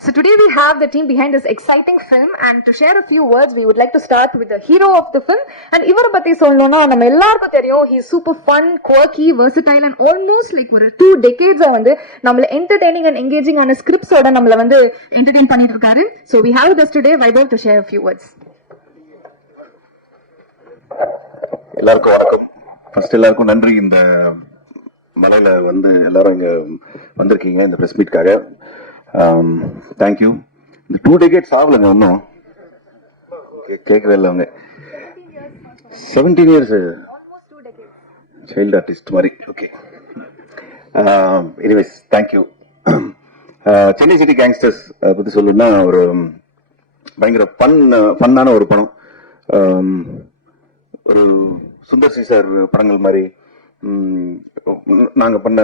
So today we have the team behind this exciting film, and to share a few words, we would like to start with the hero of the film. And இவரை பத்தி சொல்லணும்னா நம்ம எல்லாருக்கும் தெரியும், he is super fun, quirky, versatile, and almost like ஒரு 2 decades வந்து நம்மள entertaining and engaging ஆன scripts ஓட நம்மள வந்து entertain பண்ணிட்டு இருக்காரு. So we have with us today Vaibhav to share a few words. எல்லாருக்கும் வணக்கம். ஃபர்ஸ்ட் எல்லாருக்கும் நன்றி. இந்த மலையில வந்து எல்லாரும் இங்க வந்திருக்கீங்க இந்த பிரஸ் மீட்காக. தேங்க்யூ. இந்த 2 decades ஆகலைங்க, ஒன்றும் கேட்கவே இல்லை. அவங்க 17 years சைல்டு ஆர்டிஸ்ட் மாதிரி. Okay, anyways thank you. Chennai city gangsters பற்றி சொல்லணும்னா ஒரு பயங்கர ஃபன்னான ஒரு படம். ஒரு சுந்தர் சி சார் படங்கள் மாதிரி நாங்கள் பண்ண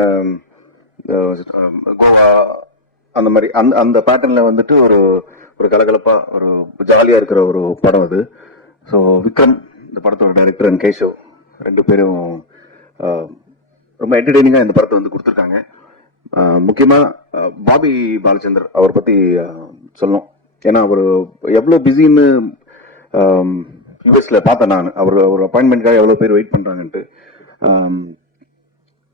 கோவா அந்த மாதிரி அந்த பேட்டர்ன்ல வந்துட்டு ஒரு ஒரு கலகலப்பா ஒரு ஜாலியா இருக்கிற ஒரு படம் அது. ஸோ விக்ரம் இந்த படத்தோட டைரக்டர் அண்ட் கேஷவ் 2 பேரும் ரொம்ப என்டர்டெய்னிங்கா இந்த படத்தை வந்து கொடுத்துருக்காங்க. முக்கியமா பாபி பாலச்சந்தர் அவர் பத்தி சொல்லணும். ஏன்னா அவர் எவ்வளவு பிஸின்னு யூஎஸ்ல பார்த்தேன் நான். அவர் ஒரு அப்பாயின்மெண்ட்காக எவ்வளவு பேர் வெயிட் பண்றாங்கன்ட்டு.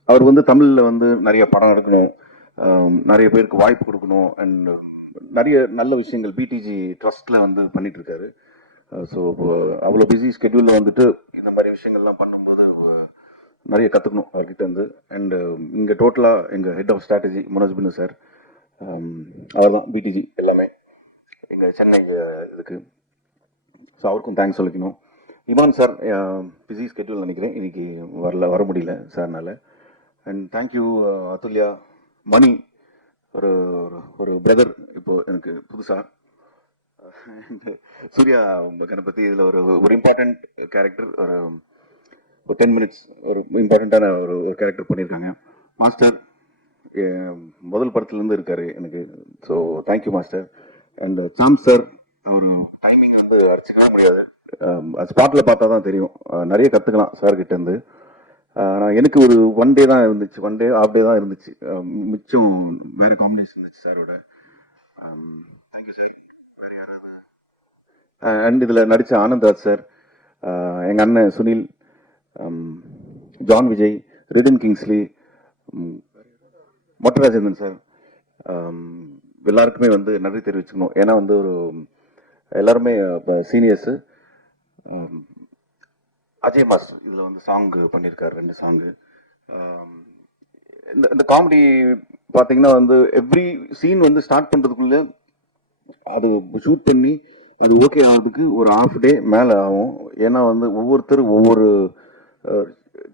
அவர் வந்து தமிழ்ல வந்து நிறைய படம் எடுக்கணும், நிறைய பேருக்கு வாய்ப்பு கொடுக்கணும், அண்ட் நிறைய நல்ல விஷயங்கள் பிடிஜி ட்ரஸ்ட்ல வந்து பண்ணிட்டு இருக்காரு. ஸோ அவ்வளோ பிஸி ஸ்கெட்யூல்ல வந்துட்டு இந்த மாதிரி விஷயங்கள்லாம் பண்ணும்போது நிறைய கற்றுக்கணும் அவர்கிட்ட இருந்து. அண்ட் இங்கே டோட்டலாக எங்கள் head of strategy Manoj Binnu sir, அவர் தான் பிடிஜி எல்லாமே எங்கள் சென்னை இதுக்கு. ஸோ அவருக்கும் தேங்க்ஸ் சொல்லிக்கணும். இமான் சார் பிஸி ஸ்கெட்யூல் நினைக்கிறேன், இன்னைக்கு வர முடியல சார்னால. அண்ட் தேங்க்யூ அதுல்யா, மணி ஒரு ஒரு பிரதர் இப்போ எனக்கு புதுசா. சூர்யா கணபதி இதில் ஒரு இம்பார்ட்டன்ட் கேரக்டர், ஒரு 10 minutes ஒரு இம்பார்ட்டண்ட்டான ஒரு கேரக்டர் பண்ணியிருக்காங்க. மாஸ்டர் முதல் படத்துலேருந்து இருக்காரு எனக்கு. So thank you master. And Sam sir, ஒரு டைமிங் வந்து அடிச்சுக்கவே முடியாது, ஸ்பாட்ல பார்த்தா தான் தெரியும். நிறைய கற்றுக்கலாம் சார் கிட்ட இருந்து. எனக்கு ஒரு 1 day தான் இருந்துச்சு, 1 day half day தான் இருந்துச்சு, மிச்சம் வேற காம்பினேஷன் இருந்துச்சு சாரோட. Thank you sir. வேற யாராவது? அண்ட் இதில் நடித்த ஆனந்த்ராஜ் சார், எங்கள் அண்ணன் Sunil, John Vijay, written Kingsley, Motta Rajendran sir, எல்லாருக்குமே வந்து நன்றி தெரிவிச்சுக்கணும். ஏன்னா வந்து ஒரு எல்லாருமே சீனியர்ஸு. அஜய் மாஸ்டர் இதில் வந்து சாங் பண்ணியிருக்காரு, 2 சாங்கு. இந்த காமெடி பார்த்தீங்கன்னா வந்து எவ்ரி சீன் வந்து ஸ்டார்ட் பண்ணுறதுக்குள்ள அது ஷூட் பண்ணி அது ஓகே ஆகிறதுக்கு ஒரு ½ day மேலே ஆகும். ஏன்னா வந்து ஒவ்வொருத்தரும் ஒவ்வொரு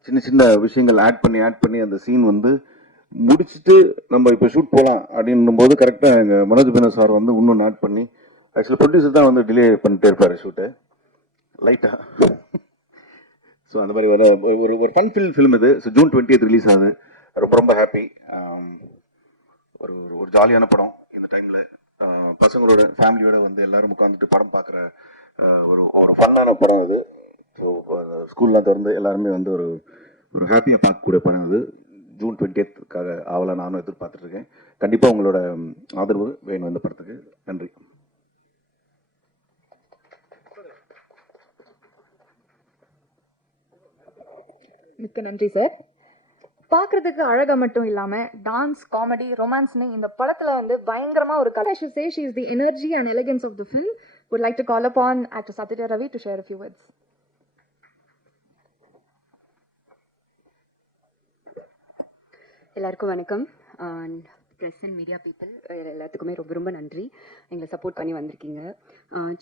சின்ன சின்ன விஷயங்கள் ஆட் பண்ணி அந்த சீன் வந்து முடிச்சுட்டு நம்ம இப்போ ஷூட் போகலாம் அப்படின்னும் போது கரெக்டாக எங்கள் மனோஜ் பின்ன சார் வந்து இன்னும் ஆட் பண்ணி, ஆக்சுவலி ப்ரொடியூசர் தான் வந்து டிலே பண்ணிட்டே இருப்பாரு ஷூட்டை லைட்டா. ஸோ அந்த மாதிரி ஒரு ஃபன் ஃபில்ம் இது. ஸோ June 20th ரிலீஸ் ஆகுது. ரொம்ப ஹாப்பி. ஒரு ஒரு ஜாலியான படம். இந்த டைம்ல பசங்களோட ஃபேமிலியோட வந்து எல்லாரும் உட்காந்துட்டு படம் பார்க்குற ஒரு ஃபன்னான படம் இது. ஸோ ஸ்கூல்லாம் திறந்து எல்லாருமே வந்து ஒரு ஹாப்பியாக பார்க்கக்கூடிய படம் இது. June 20th ஆவலை நானும் எதிர்பார்த்துட்டு இருக்கேன். கண்டிப்பாக உங்களோட ஆதரவு வேணும் இந்த படத்துக்கு. நன்றி. மிக்க நன்றி சார். பார்க்கறதுக்கு அழகா மட்டும் இல்லாம டான்ஸ், காமெடி, ரொமான்ஸ்னு இந்த படத்துல வந்து பயங்கரமா ஒரு கலை. I should say she is the energy and elegance of the film. Would like to call upon actor Satyajit Ravi to share a few words. எல்லாருக்கும் வணக்கம். ப்ரெஸ் அண்ட் மீடியா பீப்புள் எல்லாத்துக்குமே ரொம்ப ரொம்ப நன்றி, எங்களை சப்போர்ட் பண்ணி வந்திருக்கீங்க.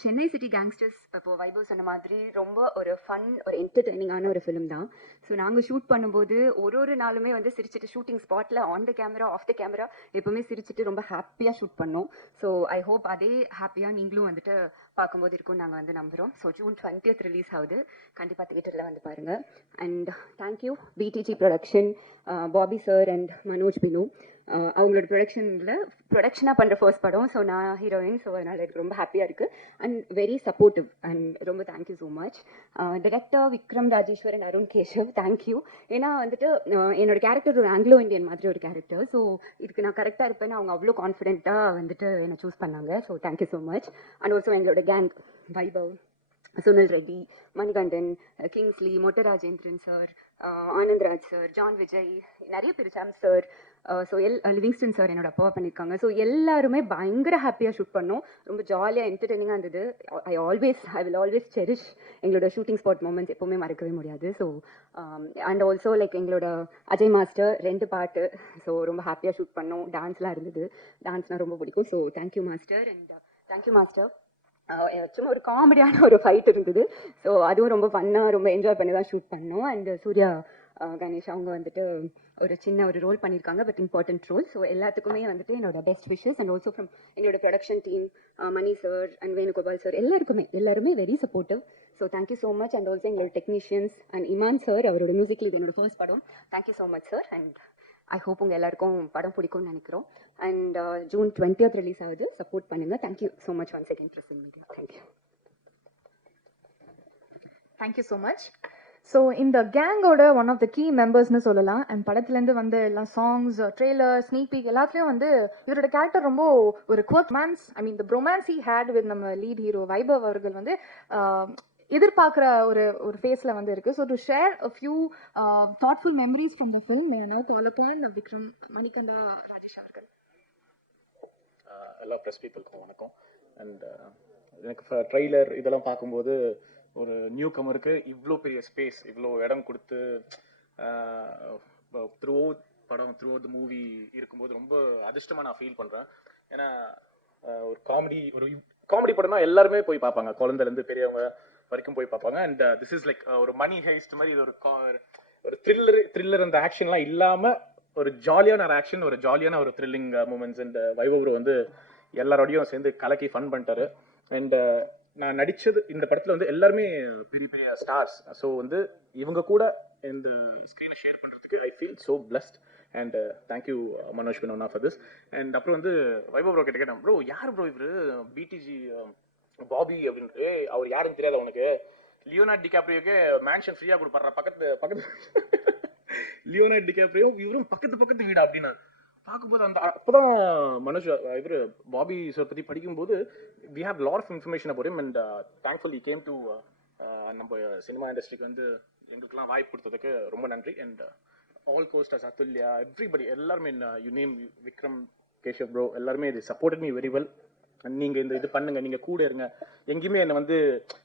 சென்னை சிட்டி கேங்ஸ்டர்ஸ் இப்போது வைபவ் சொன்ன மாதிரி ரொம்ப ஒரு ஃபன், ஒரு என்டர்டெய்னிங்கான ஒரு ஃபிலிம் தான். ஸோ நாங்கள் ஷூட் பண்ணும்போது ஒரு நாளுமே வந்து சிரிச்சுட்டு, ஷூட்டிங் ஸ்பாட்டில் on the camera off the camera எப்போவுமே சிரிச்சுட்டு ரொம்ப ஹாப்பியாக ஷூட் பண்ணோம். ஸோ ஐ ஹோப் அதே ஹாப்பியாக நீங்களும் வந்துட்டு பார்க்கும்போது இருக்கும் நாங்கள் வந்து நம்புகிறோம். ஸோ June 20th ரிலீஸ் ஆகுது, கண்டிப்பாக தியேட்டரில் வந்து பாருங்கள். And thank you PDG production, Bobby sir and Manoj Binu. அவங்களோட ப்ரொடக்ஷனாக பண்ணுற ஃபர்ஸ்ட் படம். ஸோ நான் ஹீரோயின். ஸோ அதனால் எனக்கு ரொம்ப ஹாப்பியாக இருக்குது அண்ட் வெரி சப்போர்ட்டிவ் அண்ட் ரொம்ப thank you so much. Director Vikram Rajeshwar and Arun Keshav, thank you. ஏன்னா வந்துட்டு என்னோட கேரக்டர் ஒரு ஆங்கிலோ இந்தியன் மாதிரி ஒரு கேரக்டர். ஸோ இதுக்கு நான் கரெக்டாக இருப்பேன்னு அவங்க அவ்வளோ கான்ஃபிடென்ட்டாக வந்துட்டு என்னை சூஸ் பண்ணாங்க. So thank you so much. And also எங்களோட கேங் வைபவ், சுனில் ரெட்டி, மணிகண்டன், கிங்ஸ்லி, மொட்ட Rajendran sir, Anandraj sir, John Vijay, நிறைய பேர், சாம் சார், ஸோ லிவிங்ஸ்டன் சார் என்னோட அப்பாவை பண்ணியிருக்காங்க. ஸோ எல்லாருமே பயங்கர ஹாப்பியாக ஷூட் பண்ணோம். ரொம்ப ஜாலியாக என்டர்டெய்னிங்காக இருந்தது. ஐ வில் ஆல்வேஸ் செரிஷ் எங்களோட ஷூட்டிங் ஸ்பாட் மூமெண்ட்ஸ், எப்போவுமே மறக்கவே முடியாது. ஸோ அண்ட் ஆல்சோ லைக் எங்களோட அஜய் மாஸ்டர் 2 பாட்டு. ஸோ ரொம்ப ஹாப்பியாக ஷூட் பண்ணோம். டான்ஸ்லாம் இருந்தது. டான்ஸ்னால் ரொம்ப பிடிக்கும். So thank you master. And thank you master. சும்மா ஒரு காமெடியான ஒரு ஃபைட் இருந்தது. ஸோ அதுவும் ரொம்ப ஃபன்னாக ரொம்ப என்ஜாய் பண்ணி தான் ஷூட் பண்ணோம். அண்ட் சூர்யா கணேஷ் அவங்க வந்துட்டு ஒரு சின்ன ஒரு ரோல் பண்ணியிருக்காங்க, பட் இம்பார்ட்டன்ட் ரோல். ஸோ எல்லாத்துக்குமே வந்துட்டு என்னோட best wishes. And also from எங்களோட production team, Mani sir and Venugopal sir, எல்லாருமே very supportive. So thank you so much. And also எங்களோட டெக்னீஷியன்ஸ் அண்ட் இமான் சார், அவரோட மியூசிக்கில் இது என்னோட ஃபர்ஸ்ட் படம். தேங்க்யூ ஸோ மச் சார். அண்ட் ஐ ஹோப் உங்கள் எல்லாருக்கும் படம் பிடிக்கும்னு நினைக்கிறோம். அண்ட் June 20th ரிலீஸ் ஆகுது. சப்போர்ட் பண்ணுங்கள். Thank you so much once again present media. Thank you. Thank you so much. So இந்த கேங்கோட ஒன் ஆஃப் த கீ மெம்பர்ஸ்னு சொல்லலாம். அண்ட் படத்துலேருந்து வந்து எல்லா சாங்ஸ், ட்ரெய்லர், ஸ்னீக் பீக் எல்லாத்துலேயும் வந்து இவரோட கேரக்டர் ரொம்ப ஒரு romance, I mean the romance he had with நம்ம லீட் ஹீரோ வைபவ் அவர்கள் வந்து எதிர்பார்க்குற ஒரு ஃபேஸில் வந்து இருக்குது. So to share a few thoughtful memories from the film, call upon Vikram Manikanda Rajesh அவர்கள். எல்லா ப்ரெஸ் பீப்புளுக்கும் வணக்கம். அண்ட் எனக்கு ட்ரெய்லர் இதெல்லாம் பார்க்கும்போது ஒரு நியூ கமருக்கு இவ்வளோ பெரிய ஸ்பேஸ், இவ்வளோ இடம் கொடுத்து த்ரூ த மூவி இருக்கும்போது ரொம்ப அதிர்ஷ்டமாக நான் ஃபீல் பண்ணுறேன். ஏன்னா ஒரு காமெடி படம்னா எல்லாருமே போய் பார்ப்பாங்க, குழந்தைலேருந்து பெரியவங்க வரைக்கும் போய் பார்ப்பாங்க. அண்ட் திஸ் இஸ் லைக் ஒரு மணி ஹைஸ்ட் மாதிரி, இது ஒரு த்ரில்லர் அந்த ஆக்ஷன்லாம் இல்லாமல் ஒரு ஜாலியான ஒரு ஆக்ஷன், ஒரு ஜாலியான ஒரு த்ரில்லிங் மூமெண்ட்ஸ். அண்ட் வைபவ் வந்து எல்லாரோடையும் சேர்ந்து கலக்கி ஃபன் பண்ணிட்டாரு. அண்ட் நான் நடிச்சது இந்த படத்தில் வந்து எல்லாருமே பெரிய பெரிய ஸ்டார்ஸ். ஸோ வந்து இவங்க கூட இந்த ஸ்க்ரீனை ஷேர் பண்ணுறதுக்கு I feel so blessed. And thank you Manoj Winona for this. And அப்புறம் வந்து வைபவ் ப்ரோ கிட்ட கேட்டேன், ப்ரோ யார் ப்ரோ இவரு பிடிஜி பாபி அப்படின்ட்டு, அவர் யாருன்னு தெரியாது அவனுக்கு, லியோனார்டோ டிகாப்ரியோக்கு மேன்ஷன் ஃப்ரீயாக கொடுப்பாரு பக்கத்து லியோனார்டோ டிகாப்ரியோ இவரும் பக்கத்து வீடு அப்படின்னு பார்க்கும்போது அப்போதான் மனோஜ் இவர் பாபி சார் பற்றி படிக்கும்போது we have lot of information about him. And thankfully came to நம்ம சினிமா இண்டஸ்ட்ரிக்கு வந்து எங்களுக்குலாம் வாய்ப்பு கொடுத்ததுக்கு ரொம்ப நன்றி. And all costars, Athulya, everybody, எல்லாருமே you name Vikram, Keshav bro, எல்லாருமே இது சப்போர்ட்டட் மீ வெரி வெல். நீங்கள் இது பண்ணுங்க, நீங்கள் கூட இருங்க, எங்கேயுமே என்னை வந்து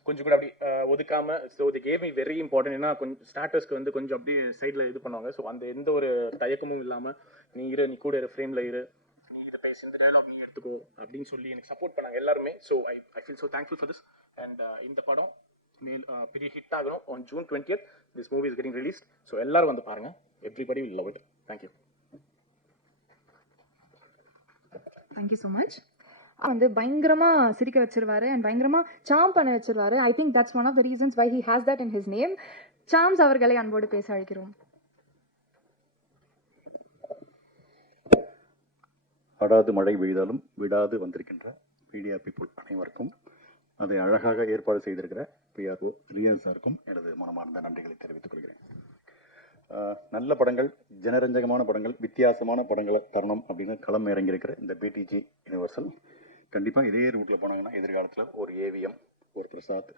கொஞ்சம் கூட அப்படி ஒதுக்காம. ஸோ இது கேவ் மீ வெரி இம்பார்ட்டன்ட். ஏன்னா கொஞ்சம் ஸ்டார்டர்ஸ்க்கு வந்து கொஞ்சம் அப்படி சைடில் இது பண்ணுவாங்க. ஸோ அந்த எந்த ஒரு தயக்கமும் இல்லாமல் நீ கூட இரு, ஃப்ரேமில் இரு, நீ இதை பேசி, இந்த டயலாக் நீ எடுத்துக்கோ அப்படின்னு சொல்லி எனக்கு சப்போர்ட் பண்ணாங்க எல்லாருமே. So I feel so thankful for this. And இந்த படம் பெரிய ஹிட் ஆகணும். on June 20th this movie is getting released. So எல்லாரும் வந்து பாருங்க. everybody will love it. Thank you. Thank you so much. வந்து பயங்கரமா சிரிக்க வச்சிருவாரு அண்ட் பயங்கரமா சாம் பண்ண வச்சிருவாரு. I think that's one of the reasons why he has that in his name. Sams அவர்களை அன்போடு பேச அழைக்கிறோம். அடாது மழை பெய்தாலும் விடாது வந்திருக்கின்ற மீடியா பீப்புள் அனைவருக்கும், அதை அழகாக ஏற்பாடு செய்திருக்கிற பிஆர்ஓ ரியன் சாருக்கும் எனது மனமார்ந்த நன்றிகளை தெரிவித்துக் கொள்கிறேன். நல்ல படங்கள், ஜனரஞ்சகமான படங்கள், வித்தியாசமான படங்களை தரணும் அப்படின்னு களம் இறங்கியிருக்கிற இந்த பிடிஜி யூனிவர்சல் கண்டிப்பாக இதே ரூட்டில் போனாங்கன்னா எதிர்காலத்தில் ஒரு ஏவிஎம், ஒரு பிரசாத்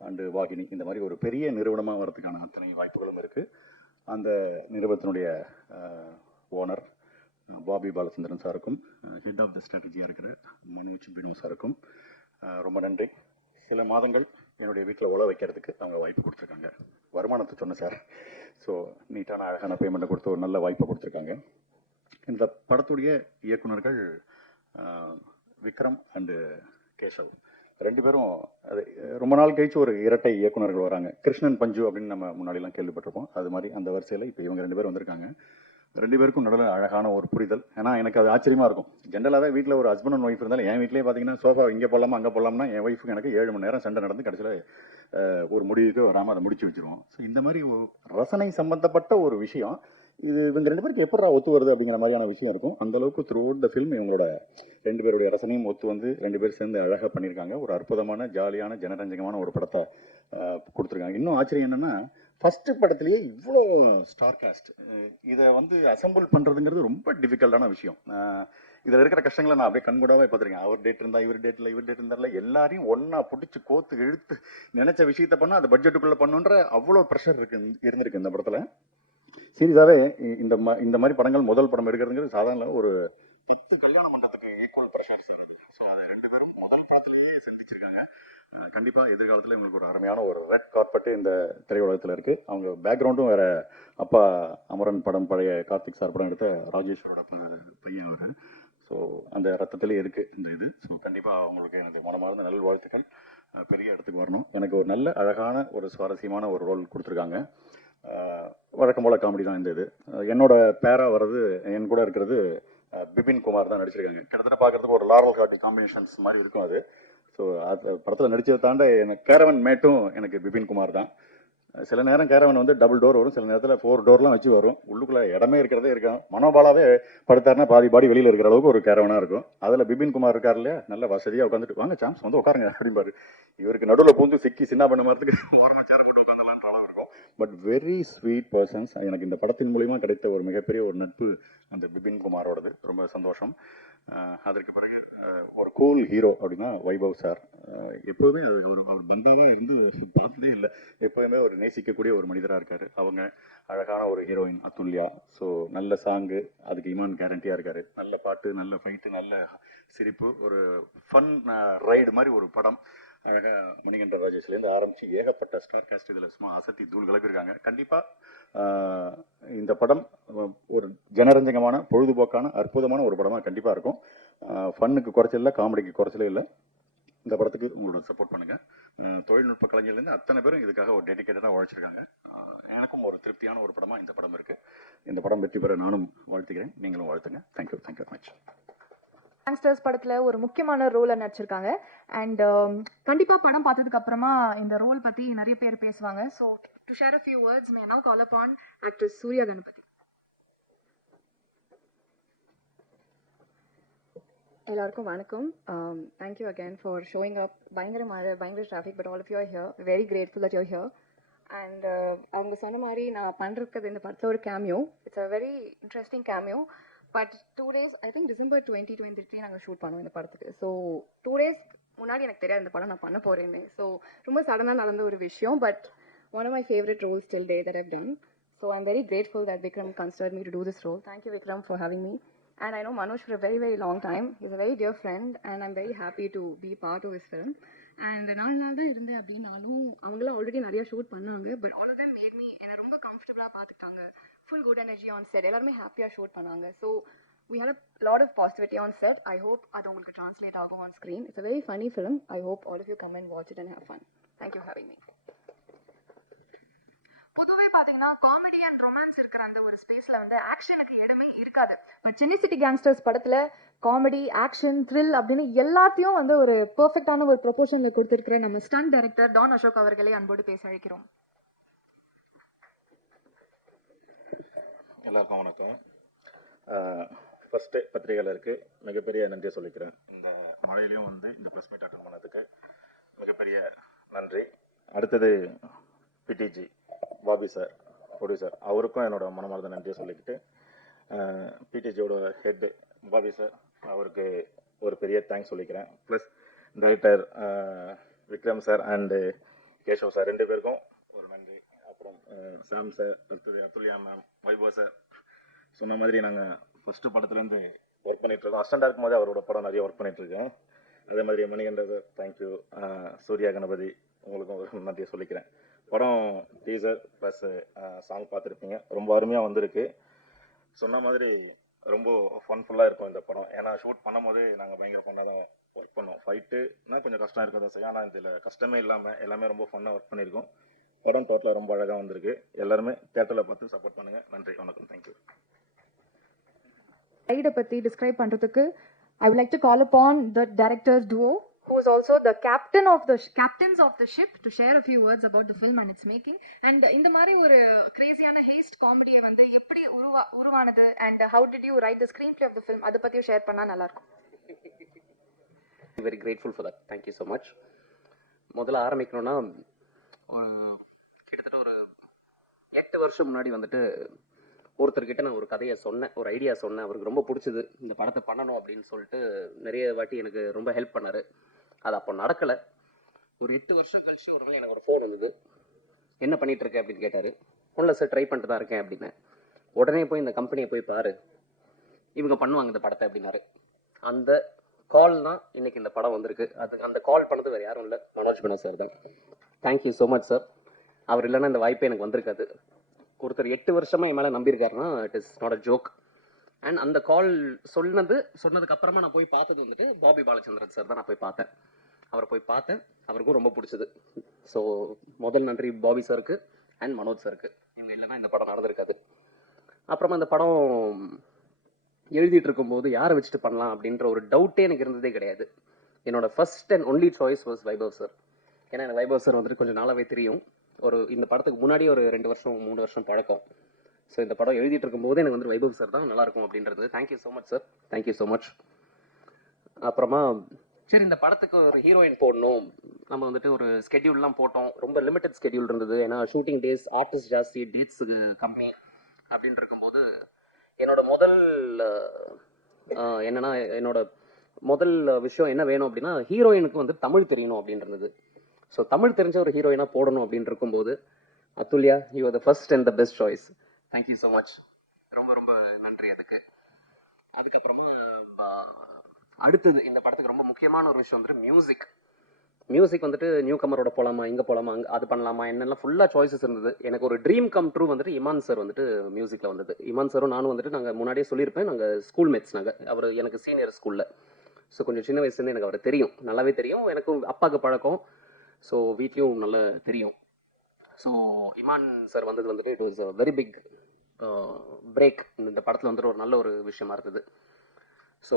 அண்டு வாகினி, இந்த மாதிரி ஒரு பெரிய நிறுவனமாக வரதுக்கான அத்தனை வாய்ப்புகளும் இருக்குது. அந்த நிறுவனத்தினுடைய ஓனர் பாபி பாலச்சந்திரன் சாருக்கும், ஹெட் ஆஃப் த ஸ்ட்ராட்டஜியாக இருக்கிற மனோஜ் பினோ சாருக்கும் ரொம்ப நன்றி. சில மாதங்கள் என்னுடைய வீட்டில் உழ வைக்கிறதுக்கு அவங்க வாய்ப்பு கொடுத்துருக்காங்க. வருமானத்தை சொன்னேன் சார். ஸோ நீட்டான அழகான பேமெண்ட்டை கொடுத்து ஒரு நல்ல வாய்ப்பை கொடுத்துருக்காங்க. இந்த படத்துடைய இயக்குனர்கள் விக்ரம் அண்டு கேஷவ், 2 பேரும் அது ரொம்ப நாள் கழிச்சு ஒரு இரட்டை இயக்குனர்கள் வராங்க. கிருஷ்ணன் பஞ்சு அப்படின்னு நம்ம முன்னாடிலாம் கேள்விப்பட்டிருப்போம். அது மாதிரி அந்த வரிசையில் இப்போ இவங்க 2 பேரும் வந்திருக்காங்க. 2 பேருக்கும் நடுவில் அழகான ஒரு புரிதல். ஏன்னா எனக்கு அது ஆச்சரியமாக இருக்கும். ஜென்ரலாக தான் வீட்டில் ஒரு ஹஸ்பண்ட் அண்ட் ஒய்ஃப் இருந்தாலும், என் வீட்டிலேயே பார்த்தீங்கன்னா சோஃபா இங்கே போடலாமா அங்கே போடலாம்னா என் ஒய்ஃபுக்கு எனக்கு 7 மணி நேரம் சண்டை நடந்து கடைசியில் ஒரு முடிவுக்கு வராமல் அதை முடிச்சு வச்சுருவோம். ஸோ இந்த மாதிரி ரசனை சம்பந்தப்பட்ட ஒரு விஷயம் இது இவங்க 2 பேருக்கு எப்படா ஒத்து வருது அப்படிங்கிற மாதிரியான விஷயம் இருக்கும். அந்த அளவுக்கு த்ரூ அவுட் த ஃபில்ம் இவங்களோட 2 பேருடைய ரசனையும் ஒத்து வந்து 2 பேர் சேர்ந்து அழகாக பண்ணியிருக்காங்க. ஒரு அற்புதமான ஜாலியான ஜனரஞ்சகமான ஒரு படத்தை கொடுத்துருக்காங்க. இன்னும் ஆச்சரியம் என்னன்னா, ஃபர்ஸ்ட் படத்திலேயே இவ்வளோ ஸ்டார் காஸ்ட், இதை வந்து அசம்பிள் பண்றதுங்கிறது ரொம்ப டிஃபிகல்ட்டான விஷயம். இதுல இருக்கிற கஷ்டங்களை நான் அப்படியே கண்கூடாவே பார்த்துருக்கேன். அவர் டேட் இருந்தா இவர் டேட்ல, இவர் டேட் இருந்தால எல்லாரையும் ஒன்னா பிடிச்சி கோத்து இழுத்து நினைச்ச விஷயத்த பண்ணா அது பட்ஜெட்டுக்குள்ள பண்ணுன்ற அவ்வளோ ப்ரெஷர் இருந்திருக்கு இந்த படத்துல. சீரியஸாவே இந்த மாதிரி படங்கள் முதல் படம் எடுக்கிறதுங்கிறது சாதாரண ஒரு 10 கல்யாண மண்டபத்துக்கு ஈக்குவல் ப்ரெஷர் சார். ஸோ அதை 2 பேரும் முதல் படத்திலேயே சந்திச்சிருக்காங்க. கண்டிப்பா எதிர்காலத்தில் இவங்களுக்கு ஒரு அருமையான ஒரு ரெட் கார்பெட் இந்த திரையுலகத்தில் இருக்கு. அவங்க பேக்ரவுண்டும் வேற, அப்பா அமரன் படம், பழைய கார்த்திக் சார் படம் எடுத்த ராஜேஸ்வரோட பையன் அவர். ஸோ அந்த ரத்தத்திலே இருக்கு இந்த இது. ஸோ கண்டிப்பா அவங்களுக்கு எனது மனமார்ந்த நல்வாழ்த்துக்கள். பெரிய இடத்துக்கு வரணும். எனக்கு ஒரு நல்ல அழகான ஒரு சுவாரஸ்யமான ஒரு ரோல் கொடுத்துருக்காங்க. வழக்கம் போல காமெடி தான் இந்த இது. என்னோட பேரா வர்றது, என் கூட இருக்கிறது பிபின் குமார் தான் நடிச்சிருக்காங்க. கிட்டத்தட்ட பார்க்கறதுக்கு ஒரு லாரல் கார்டி காம்பினேஷன்ஸ் மாதிரி இருக்கும் அது. ஸோ அது படத்தில் நடிச்சதை தாண்ட எனக்கு கேரவன் மேட்டும் எனக்கு பிபின் குமார் தான். சில நேரம் கேரவன் வந்து டபுள் டோர் வரும், சில நேரத்தில் 4 டோர்லாம் வச்சு வரும். உள்ளுக்குள்ள இடமே இருக்கிறதே இருக்கும். மனோபாலாவே படுத்தாருன்னா பாதி பாடி வெளியில் இருக்கிற அளவுக்கு ஒரு கேரவனாக இருக்கும். அதில் பிபின் குமார் இருக்கார் இல்லையா, நல்ல வசதியாக உட்காந்துட்டு வாங்க சாம்ஸ் வந்து உட்காருங்க அப்படிம்பாரு. இவருக்கு நடுவில் பூந்து சிக்கி சின்ன பண்ண மாதிரிக்கு ஓரமாக சேர போட்டு உட்காந்துலான்ற அளவு இருக்கும். But very sweet persons. எனக்கு இந்த படத்தின் மூலியமா கிடைத்த ஒரு மிகப்பெரிய ஒரு நட்பு அந்த பிபின் குமாரோடது. ரொம்ப சந்தோஷம். அதற்கு பிறகு ஒரு கூல் ஹீரோ அப்படின்னா வைபவ் சார். எப்போதுமே ஒரு பந்தாவாக இருந்து பார்த்ததே இல்லை. எப்போதுமே ஒரு நேசிக்கக்கூடிய ஒரு மனிதராக இருக்காரு. அவங்க அழகான ஒரு ஹீரோயின் அதுல்யா. ஸோ நல்ல சாங்கு, அதுக்கு இமான் கேரண்டியாக இருக்காரு. நல்ல பாட்டு, நல்ல ஃபைட்டு, நல்ல சிரிப்பு, ஒரு ஃபன் ரைடு மாதிரி ஒரு படம். அழகாக மணிகண்ட ராஜேஷ்லேருந்து ஆரம்பித்து ஏகப்பட்ட ஸ்டார் காஸ்ட் இதில் சும்மா அசத்தி தூள் கிளப்பியிருக்காங்க. கண்டிப்பாக இந்த படம் ஒரு ஜனரஞ்சகமான பொழுதுபோக்கான அற்புதமான ஒரு படமாக கண்டிப்பாக இருக்கும். ஃபன்னுக்கு குறைச்சல் இல்லை, காமெடிக்கு குறைச்சலே இல்லை. இந்த படத்துக்கு உங்களோட சப்போர்ட் பண்ணுங்கள். தொழில்நுட்ப கலைஞர்லேருந்து அத்தனை பேரும் இதுக்காக ஒரு டெடிக்கேட்டடாக உழைச்சிருக்காங்க. எனக்கும் ஒரு திருப்தியான ஒரு படமாக இந்த படம் இருக்குது. இந்த படம் வெற்றி பெற நானும் வாழ்த்துக்கிறேன், நீங்களும் வாழ்த்துங்க. Thank you very much. கேங்ஸ்டர்ஸ் படத்துல ஒரு முக்கியமான ரோலை நடிச்சிருக்காங்க. அண்ட் கண்டிப்பா படம் பார்த்ததுக்கு அப்புறமா இந்த ரோல் பத்தி நிறைய பேர் பேசுவாங்க. ஸோ டு ஷேர் a few words, may I now call upon actor Surya Ganapathy. எல்லாருக்கும் வணக்கம். Thank you again for showing up. பயங்கர traffic, but all of you are here. Very grateful that you're here. And அவங்க சொன்ன மாதிரி நான் பண்ணுறது இந்த படத்தில் ஒரு cameo. It's a very interesting cameo. But 2 days, I think December 2023 நாங்கள் ஷூட் பண்ணுவோம் இந்த படத்துக்கு. ஸோ 2 days முன்னாடி எனக்கு தெரியாது இந்த படம் நான் பண்ண போகிறேன்னு. ஸோ ரொம்ப சடனாக நடந்த ஒரு விஷயம். But one of my favourite roles till date that I've done. So I'm very grateful that Vikram considered me to do this role. Thank you, Vikram, for having me. And I know Manoj for a very, very long time. He's a very dear friend and I'm very happy to be part of his film. And 4 நாள் தான் இருந்தேன் அப்படின்னாலும் அவங்களாம் already நிறைய shoot பண்ணாங்க. But all of them made me என்னை ரொம்ப கம்ஃபர்டபுளாக பார்த்துக்கிட்டாங்க. Full good energy on set. எல்லாருமே ஹாப்பியாக ஷூட் பண்ணாங்க. So we had a lot of positivity on set. I hope அது உங்களுக்கு translate ஆகும் on screen. It's a very funny film. I hope all of you come and watch it and have fun. Thank you for having me. பொதுவே பாத்தீங்கன்னா comedy and romance இருக்கிற அந்த ஒரு ஸ்பேஸ்ல வந்து ஆக்ஷனுக்கு இடமே இருக்காது. பட் சென்னை சிட்டி கேங்ஸ்டர்ஸ் படத்துல காமெடி, ஆக்ஷன், த்ரில் அப்படின்னு எல்லாத்தையும் வந்து ஒரு பெர்ஃபெக்டான ஒரு ப்ரொபோஷன்ல கொடுத்திருக்கிற நம்ம ஸ்டண்ட் டைரக்டர் டான் அசோக் அவர்களை அன்போடு பேச அழைக்கிறோம். எல்லாருக்கும் வணக்கம். ஃபர்ஸ்ட் பத்திரிகையாளருக்கு மிகப்பெரிய நன்றியை சொல்லிக்கிறேன். இந்த மழையிலையும் வந்து இந்த ப்ரெஸ் மீட் அட்டன் பண்ணதுக்கு மிகப்பெரிய நன்றி. அடுத்தது பிடிஜி பாபி சார், ப்ரொடியூசர், அவருக்கும் என்னோட மனமார்ந்த நன்றியை சொல்லிக்கிட்டு, பிடிஜியோட ஹெட் பாபி சார், அவருக்கு ஒரு பெரிய தேங்க்ஸ் சொல்லிக்கிறேன். Plus director Vikram sir and Keshav sir 2 பேருக்கும் ஒரு நன்றி. அப்புறம் சாம் சார், அடுத்தது அதுல்யா மேம், வைபவ் சார். சொன்ன மாதிரி நாங்கள் ஃபஸ்ட்டு படத்துலேருந்து ஒர்க் பண்ணிகிட்ருக்கோம். அசிஸ்டண்டாக இருக்கும்போது அவரோட படம் நிறைய ஒர்க் பண்ணிகிட்ருக்கேன். அதே மாதிரி மணிகண்ட சார், தேங்க்யூ. சூர்யா கணபதி, உங்களுக்கும் ஒரு நன்றியை சொல்லிக்கிறேன். படம் டீசர் ப்ளஸ் சாங் பார்த்துருப்பீங்க, ரொம்ப அருமையாக வந்திருக்கு. சொன்ன மாதிரி ரொம்ப ஃபன்ஃபுல்லாக இருக்கும் இந்த படம். ஏன்னா ஷூட் பண்ணும் போதே நாங்கள் பயங்கர ஃபன்னாக தான் ஒர்க் பண்ணோம். ஃபைட்டுனா கொஞ்சம் கஷ்டம் இருக்க தான் செய்யும், ஆனால் இதில் கஷ்டமே இல்லாமல் எல்லாமே ரொம்ப ஃபன்னாக ஒர்க் பண்ணியிருக்கோம். படம் டோட்டலாக ரொம்ப அழகாக வந்திருக்கு. எல்லாருமே தேட்டரில் பார்த்து சப்போர்ட் பண்ணுங்கள். நன்றி, வணக்கம், தேங்க்யூ. ரைடை பற்றி டிஸ்கிரைப் பண்ணுறதுக்கு I would like to call upon the director's duo, who is also the captains of the ship, to share a few words about the film and its making. And இந்த மாதிரி ஒரு கிரேசியான ஹேஸ்ட் காமெடியை வந்து எப்படி உருவாக்க உருவானது and how did you write the screenplay of the film அத பத்தியும் share பண்ணா நல்லா இருக்கும். Very grateful for that. Thank you so much. முதல்ல ஆரம்பிக்கணும்னா கிட்டத்தட்ட ஒரு 8 வருஷம் முன்னாடி வந்துட்டு ஒருத்தர்கிட்ட நான் ஒரு கதையை சொன்னேன், ஒரு ஐடியா சொன்னேன். அவருக்கு ரொம்ப பிடிச்சது, இந்த படத்தை பண்ணணும் அப்படின்னு சொல்லிட்டு நிறைய வாட்டி எனக்கு ரொம்ப ஹெல்ப் பண்ணாரு. அது அப்போ நடக்கலை. ஒரு 8 வருஷம் கழிச்சு ஒரு நாள் எனக்கு ஒரு ஃபோன் வந்தது. என்ன பண்ணிட்டு இருக்கேன் அப்படின்னு கேட்டாரு. ஒன்றில் சார் ட்ரை பண்ணிட்டு தான் இருக்கேன் அப்படின்னு. உடனே போய் இந்த கம்பெனியை போய் பாரு, இவங்க பண்ணுவாங்க இந்த படத்தை அப்படின்னாரு. அந்த கால் தான் இன்னைக்கு இந்த படம் வந்திருக்கு. அது அந்த கால் பண்ணது வேறு யாரும் இல்லை, மனோஜ் மேனன் சார் தான். Thank you so much sir. அவர் இல்லைன்னா இந்த வாய்ப்பே எனக்கு வந்திருக்காது. ஒருத்தர் 8 வருஷமா என் மேலே நம்பியிருக்காருன்னா it is not a joke. And அந்த கால் சொன்னதுக்கு அப்புறமா நான் போய் பார்த்தது வந்துட்டு பாபி பாலச்சந்திரன் சார் தான். நான் போய் பார்த்தேன், அவரை போய் பார்த்தேன். அவருக்கும் ரொம்ப பிடிச்சது. ஸோ முதல் நன்றி பாபி சாருக்கு அண்ட் மனோஜ் சாருக்கு. இவங்க இல்லைன்னா இந்த படம் நடந்திருக்காது. அப்புறமா இந்த படம் எழுதிட்டு இருக்கும்போது யாரை வச்சுட்டு பண்ணலாம் அப்படின்ற ஒரு டவுட்டே எனக்கு இருந்ததே கிடையாது. என்னோட first and only choice was Vaibhav sir. ஏன்னா எனக்கு வைபவ் சார் வந்துட்டு கொஞ்சம் நாளாவே தெரியும். இந்த படத்துக்கு முன்னாடி ஒரு 2 வருஷம் 3 வருஷம் பழக்கம். ஸோ இந்த படம் எழுதிட்டு இருக்கும்போது எனக்கு வந்து வைபவ் சார் தான் நல்லா இருக்கும் அப்படின்றது. Thank you so much sir, thank you so much. அப்புறமா சரி இந்த படத்துக்கு ஒரு ஹீரோயின் போடணும், நம்ம வந்துட்டு ஒரு ஸ்கெட்யூல்லாம் போட்டோம். ரொம்ப லிமிட்டட் ஸ்கெட்யூல் இருந்தது, ஏன்னா ஷூட்டிங் டேஸ், ஆர்டிஸ்ட் ஜாஸ்தி, டேட்ஸுக்கு கம்மி அப்படின்னு இருக்கும்போது என்னோட முதல் விஷயம் என்ன வேணும் அப்படின்னா ஹீரோயினுக்கு வந்து தமிழ் தெரியணும் அப்படின்றது. ஸோ தமிழ் தெரிஞ்ச ஒரு ஹீரோயினாக போடணும் அப்படின்னு இருக்கும்போது Athulya, you are the first and the best choice. Thank you so much, ரொம்ப ரொம்ப நன்றி அதுக்கு. அதுக்கப்புறமா அடுத்தது இந்த படத்துக்கு ரொம்ப முக்கியமான ஒரு விஷயம் வந்துட்டு மியூசிக் வந்துட்டு நியூ கமரோட போகலாமா, இங்கே போகலாமா, அங்கே அது பண்ணலாமா, என்னெல்லாம் ஃபுல்லாக சாய்ஸஸ் இருந்தது. எனக்கு ஒரு ட்ரீம் கம் ட்ரூ வந்துட்டு இமான் சார் வந்துட்டு மியூசிக்கில் வந்தது. இமான் சாரும் நானும் வந்துட்டு நாங்கள் முன்னாடியே சொல்லியிருப்பேன், நாங்கள் ஸ்கூல் மேட்ஸ். அவர் எனக்கு சீனியர் ஸ்கூலில். ஸோ கொஞ்சம் சின்ன வயசுலேருந்து எனக்கு அவர் தெரியும், நல்லாவே தெரியும். எனக்கும் அப்பாவுக்கு பழக்கம், ஸோ வீட்லேயும் நல்லா தெரியும். ஸோ இமான் சார் வந்தது வந்துட்டு it was a very big break. இந்த படத்தில் வந்துட்டு ஒரு நல்ல ஒரு விஷயமா இருந்தது. ஸோ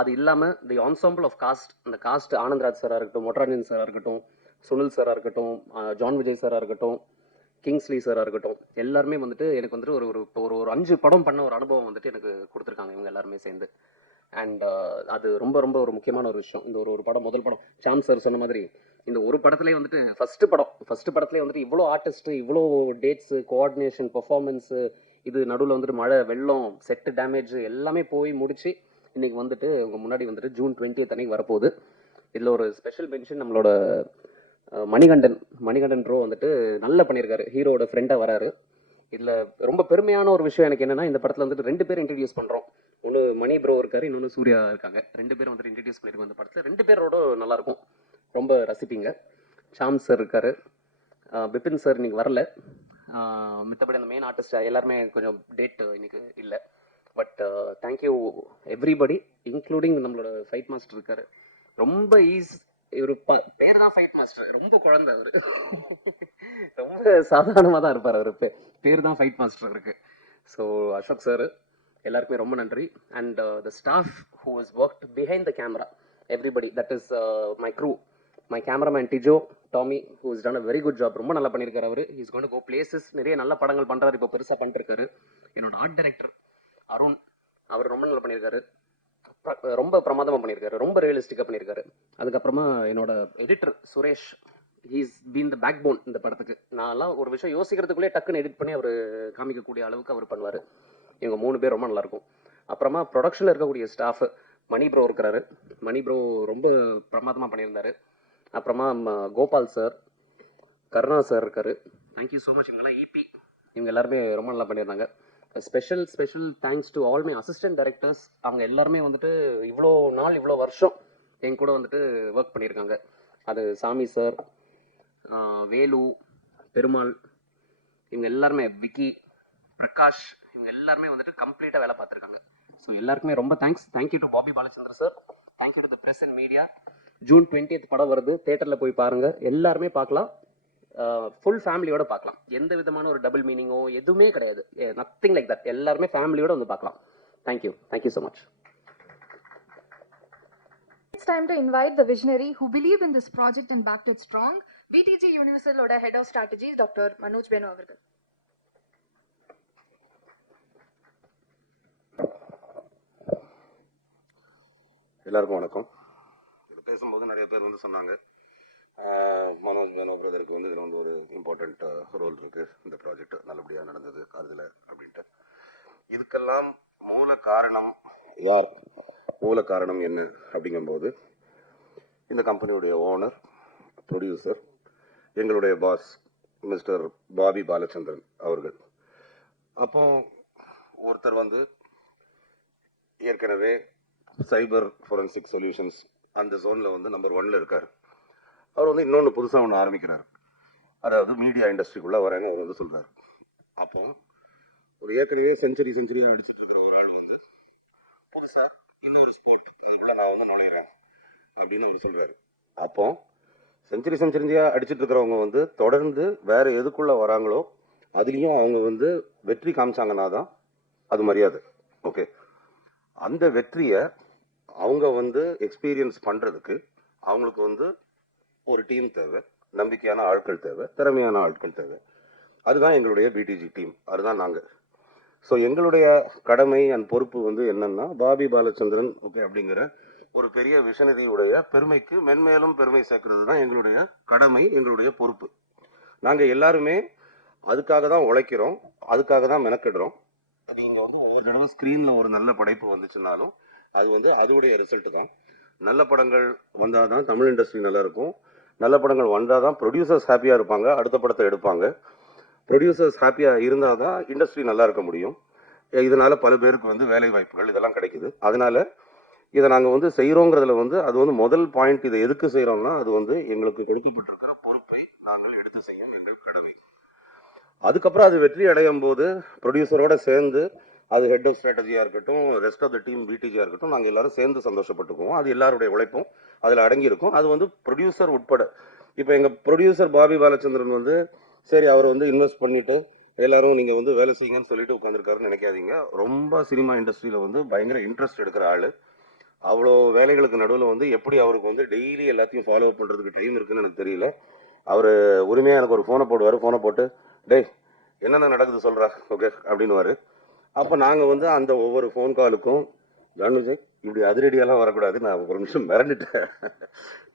அது இல்லாமல் தி ஆன்சாம்பிள் ஆஃப் காஸ்ட், அந்த காஸ்ட் ஆனந்த்ராஜ் சாராக இருக்கட்டும், மொட்ராஜன் சாராக இருக்கட்டும், சுனில் சாராக இருக்கட்டும், ஜான் விஜய் சாராக இருக்கட்டும், கிங்ஸ்லி சாராக இருக்கட்டும், எல்லாருமே வந்துட்டு எனக்கு வந்துட்டு ஒரு 5 படம் பண்ண ஒரு அனுபவம் வந்துட்டு எனக்கு கொடுத்துருக்காங்க இவங்க எல்லாருமே சேர்ந்து. அண்ட் அது ரொம்ப ரொம்ப ஒரு முக்கியமான ஒரு விஷயம். இந்த ஒரு படம், முதல் படம், சாம் சார் சொன்ன மாதிரி இந்த ஒரு படத்துலேயே வந்துட்டு ஃபர்ஸ்ட் படத்துலேயே வந்துட்டு இவ்வளோ ஆர்டிஸ்ட், இவ்வளோ டேட்ஸு, கோஆர்டினேஷன், பர்ஃபார்மன்ஸு, இது நடுவில் வந்துட்டு மழை, வெள்ளம், செட்டு டேமேஜ் எல்லாமே போய் முடிச்சு இன்னைக்கு வந்துட்டு உங்க முன்னாடி வந்துட்டு ஜூன் 20th அன்னைக்கு வரப்போகுது. இதில் ஒரு ஸ்பெஷல் மென்ஷன் நம்மளோட மணிகண்டன் ப்ரோ வந்துட்டு நல்லா பண்ணியிருக்காரு, ஹீரோட ஃப்ரெண்டாக வராரு. இதில் ரொம்ப பெருமையான ஒரு விஷயம் எனக்கு என்னன்னா, இந்த படத்தில் வந்துட்டு 2 பேர் இன்ட்ரடியூஸ் பண்ணுறோம். ஒன்று மணி ப்ரோ இருக்காரு, இன்னொன்று சூர்யா இருக்காங்க. 2 பேரும் வந்துட்டு இன்ட்ரடியூஸ் பண்ணியிருக்கோம் இந்த படத்தில். 2 பேரோட நல்லாயிருக்கும், ரொம்ப ரசிப்பீங்க. ஷாம் சார் இருக்காரு, பிபின் சார் இன்னைக்கு வரல. மித்தபடி அந்த மெயின் ஆர்டிஸ்ட் எல்லாருமே கொஞ்சம் டேட் இன்னைக்கு இல்லை. பட் தேங்க்யூ எவ்ரிபடி, இன்க்ளூடிங் நம்மளோட ஃபைட் மாஸ்டர் இருக்காரு. ரொம்ப இவர் பேர் தான் ஃபைட் மாஸ்டர், ரொம்ப குழந்தை அவரு, ரொம்ப சாதாரணமாக தான் இருப்பார். அவர் பேர் தான் ஃபைட் மாஸ்டர் இருக்கு. ஸோ அசோக் சார், எல்லாருக்குமே ரொம்ப நன்றி. And the staff who has worked behind the camera, everybody, that is my crew, my cameraman Tijo, Tommy, who is done a very good job. ரொம்ப நல்லா பண்ணியிருக்காரு அவர். Is going to go places, நிறைய நல்ல படங்கள் பண்ணுறாரு, இப்போ பெருசாக பண்ணிட்டு இருக்காரு. என்னோட ஆர்ட் டைரக்டர் அருண், அவர் ரொம்ப நல்லா பண்ணியிருக்காரு, ரொம்ப பிரமாதமாக பண்ணியிருக்காரு, ரொம்ப ரியலிஸ்டிக்காக பண்ணியிருக்காரு. அதுக்கப்புறமா என்னோட editor Suresh, he's been the backbone இந்த படத்துக்கு. நான்லாம் ஒரு விஷயம் யோசிக்கிறதுக்குள்ளே டக்குன்னு எடிட் பண்ணி அவர் காமிக்கக்கூடிய அளவுக்கு அவர் பண்ணுவார். இவங்க 3 பேர் ரொம்ப நல்லாயிருக்கும். அப்புறமா ப்ரொடக்ஷனில் இருக்கக்கூடிய ஸ்டாஃப், மணி ப்ரோ இருக்கிறாரு, மணி ப்ரோ ரொம்ப பிரமாதமாக பண்ணியிருந்தாரு. அப்புறமா கோபால் சார், கருணா சார் இருக்காரு. Thank you so much. இவங்கெல்லாம் இபி, இவங்க எல்லாருமே ரொம்ப நல்லா பண்ணியிருந்தாங்க. Special thanks to all my assistant directors. அவங்க எல்லாருமே வந்துட்டு இவ்வளோ நாள், இவ்வளோ வருஷம் என் கூட வந்துட்டு ஒர்க் பண்ணியிருக்காங்க. அது சாமி சார், வேலு, பெருமாள், இவங்க எல்லாருமே, விக்கி, பிரகாஷ், இவங்க எல்லாருமே வந்துட்டு கம்ப்ளீட்டாக வேலை பார்த்துருக்காங்க. ஸோ எல்லாருக்குமே ரொம்ப thanks. Thank you to Bobby Balachandra sir, thank you to the press and media. June 20th படம் வருது, தேட்டரில் போய் பாருங்க, எல்லாருமே பார்க்கலாம், ஃபுல் ஃபேமிலியோட பார்க்கலாம். எந்த விதமான ஒரு டபுள் மீனிங்கோ எதுவுமே கிடையாது, நத்திங் லைக் தட். எல்லாருமே ஃபேமிலியோட வந்து பார்க்கலாம். Thank you so much. It's time to invite the visionary who believed in this project and backed it strong. VTG Universal ஓட Head of Strategy Dr. Manoj Benu அவர்கள். எல்லாருக்கும் வணக்கம். இது பேசும்போது நிறைய பேர் வந்து சொன்னாங்க, மனோஜ் மேனோ பிரதருக்கு வந்து இதில் வந்து ஒரு இம்பார்ட்டண்ட் ரோல் இருக்குது, இந்த ப்ராஜெக்ட் நல்லபடியாக நடந்தது அதில் அப்படின்ட்டு. இதுக்கெல்லாம் மூல காரணம் யார், மூல காரணம் என்ன அப்படிங்கும்போது இந்த கம்பெனியுடைய ஓனர், ப்ரொடியூசர், எங்களுடைய பாஸ் மிஸ்டர் பாபி பாலச்சந்திரன் அவர்கள். அப்போ ஒருத்தர் வந்து ஏற்கனவே சைபர் ஃபோரன்சிக் சொல்யூஷன்ஸ் அந்த ஜோனில் வந்து நம்பர் 1ல் இருக்கார். அவர் வந்து இன்னொன்று புதுசாக ஒன்று ஆரம்பிக்கிறார், அதாவது மீடியா இண்டஸ்ட்ரிக்குள்ளே வரேன்னு அவர் வந்து சொல்கிறார். அப்போ ஒரு ஏற்கனவே செஞ்சுரியாக அடிச்சுட்டு இருக்கிற ஒரு ஆள் வந்து புதுசாக இன்னொரு ஸ்போர்ட் அதுக்குள்ளே நான் வந்து நுழையிறேன் அப்படின்னு அவர் சொல்கிறார். அப்போ செஞ்சுரியாக அடிச்சுட்டு இருக்கிறவங்க வந்து தொடர்ந்து வேற எதுக்குள்ளே வராங்களோ அதுலேயும் அவங்க வந்து வெற்றி காமிச்சாங்கன்னா தான் அது மரியாதை. ஓகே, அந்த வெற்றியை அவங்க வந்து எக்ஸ்பீரியன்ஸ் பண்ணுறதுக்கு அவங்களுக்கு வந்து ஒரு டீம் தேவை, நம்பிக்கையான ஆட்கள் தேவை, திறமையான ஆட்கள் தேவை. அதுதான் எங்களுடைய பிடிஜி டீம், அதுதான் நாங்கள். ஸோ எங்களுடைய கடமை அண்ட் பொறுப்பு வந்து என்னன்னா, பாபி பாலச்சந்திரன் ஓகே அப்படிங்கிற ஒரு பெரிய விஷனரியுடைய பெருமைக்கு மென்மேலும் பெருமை சேர்க்கறது தான் எங்களுடைய கடமை, எங்களுடைய பொறுப்பு. நாங்கள் எல்லாருமே அதுக்காக தான் உழைக்கிறோம், அதுக்காக தான் மெனக்கிடுறோம். நீங்கள் வந்து ஒவ்வொரு தடவை ஸ்க்ரீனில் ஒரு நல்ல படைப்பு வந்துச்சுனாலும் அது வந்து அதோடைய ரிசல்ட் தான். நல்ல படங்கள் வந்தால் தான் தமிழ் இண்டஸ்ட்ரி நல்லா இருக்கும், நல்ல படங்கள் வந்தால் தான் ப்ரொடியூசர்ஸ் ஹாப்பியாக இருப்பாங்க, அடுத்த படத்தை எடுப்பாங்க. ப்ரொடியூசர்ஸ் ஹாப்பியாக இருந்தால் தான் இண்டஸ்ட்ரி நல்லா இருக்க முடியும். இதனால பல பேருக்கு வந்து வேலை வாய்ப்புகள் இதெல்லாம் கிடைக்குது. அதனால இதை நாங்கள் வந்து செய்கிறோங்கிறதுல வந்து அது வந்து முதல் பாயிண்ட். இதை எதுக்கு செய்கிறோம்னா, அது வந்து எங்களுக்கு கொடுக்கப்பட்டிருக்கிற பொறுப்பை நாங்கள் எடுத்து செய்யும் எங்கள் கடமை. அதுக்கப்புறம் அது வெற்றி அடையும் போது ப்ரொடியூசரோட சேர்ந்து அது ஹெட் ஆஃப் ஸ்ட்ராட்டஜியாக இருக்கட்டும், ரெஸ்ட் ஆஃப் த டீம் பிடிஜியாக இருக்கட்டும், நாங்கள் எல்லாரும் சேர்ந்து சந்தோஷப்பட்டுக்குவோம். அது எல்லாருடைய உழைப்பும் அதில் அடங்கியிருக்கும். அது வந்து ப்ரொடியூசர் உட்பட. இப்போ எங்கள் ப்ரொடியூசர் பாபி பாலச்சந்திரன் வந்து சரி அவர் வந்து இன்வெஸ்ட் பண்ணிட்டு எல்லாரும் நீங்கள் வந்து வேலை செய்யுங்கன்னு சொல்லிட்டு உட்காந்துருக்காருன்னு நினைக்காதீங்க. ரொம்ப சினிமா இண்டஸ்ட்ரியில் வந்து பயங்கர இன்ட்ரெஸ்ட் எடுக்கிற ஆள். அவ்வளோ வேலைகளுக்கு நடுவில் வந்து எப்படி அவருக்கு வந்து டெய்லி எல்லாத்தையும் ஃபாலோ பண்ணுறதுக்கு டைம் இருக்குன்னு எனக்கு தெரியல. அவர் உரிமையாக எனக்கு ஒரு ஃபோனை போடுவார். ஃபோனை போட்டு டேய் என்னென்ன நடக்குது சொல்கிறா ஓகே அப்படின்னுவார். அப்போ நாங்கள் வந்து அந்த ஒவ்வொரு ஃபோன் காலுக்கும் ஜான் விஜய் இப்படி அதிரடியெல்லாம் வரக்கூடாது, நான் ஒரு நிமிஷம் மிரண்டுட்டேன்.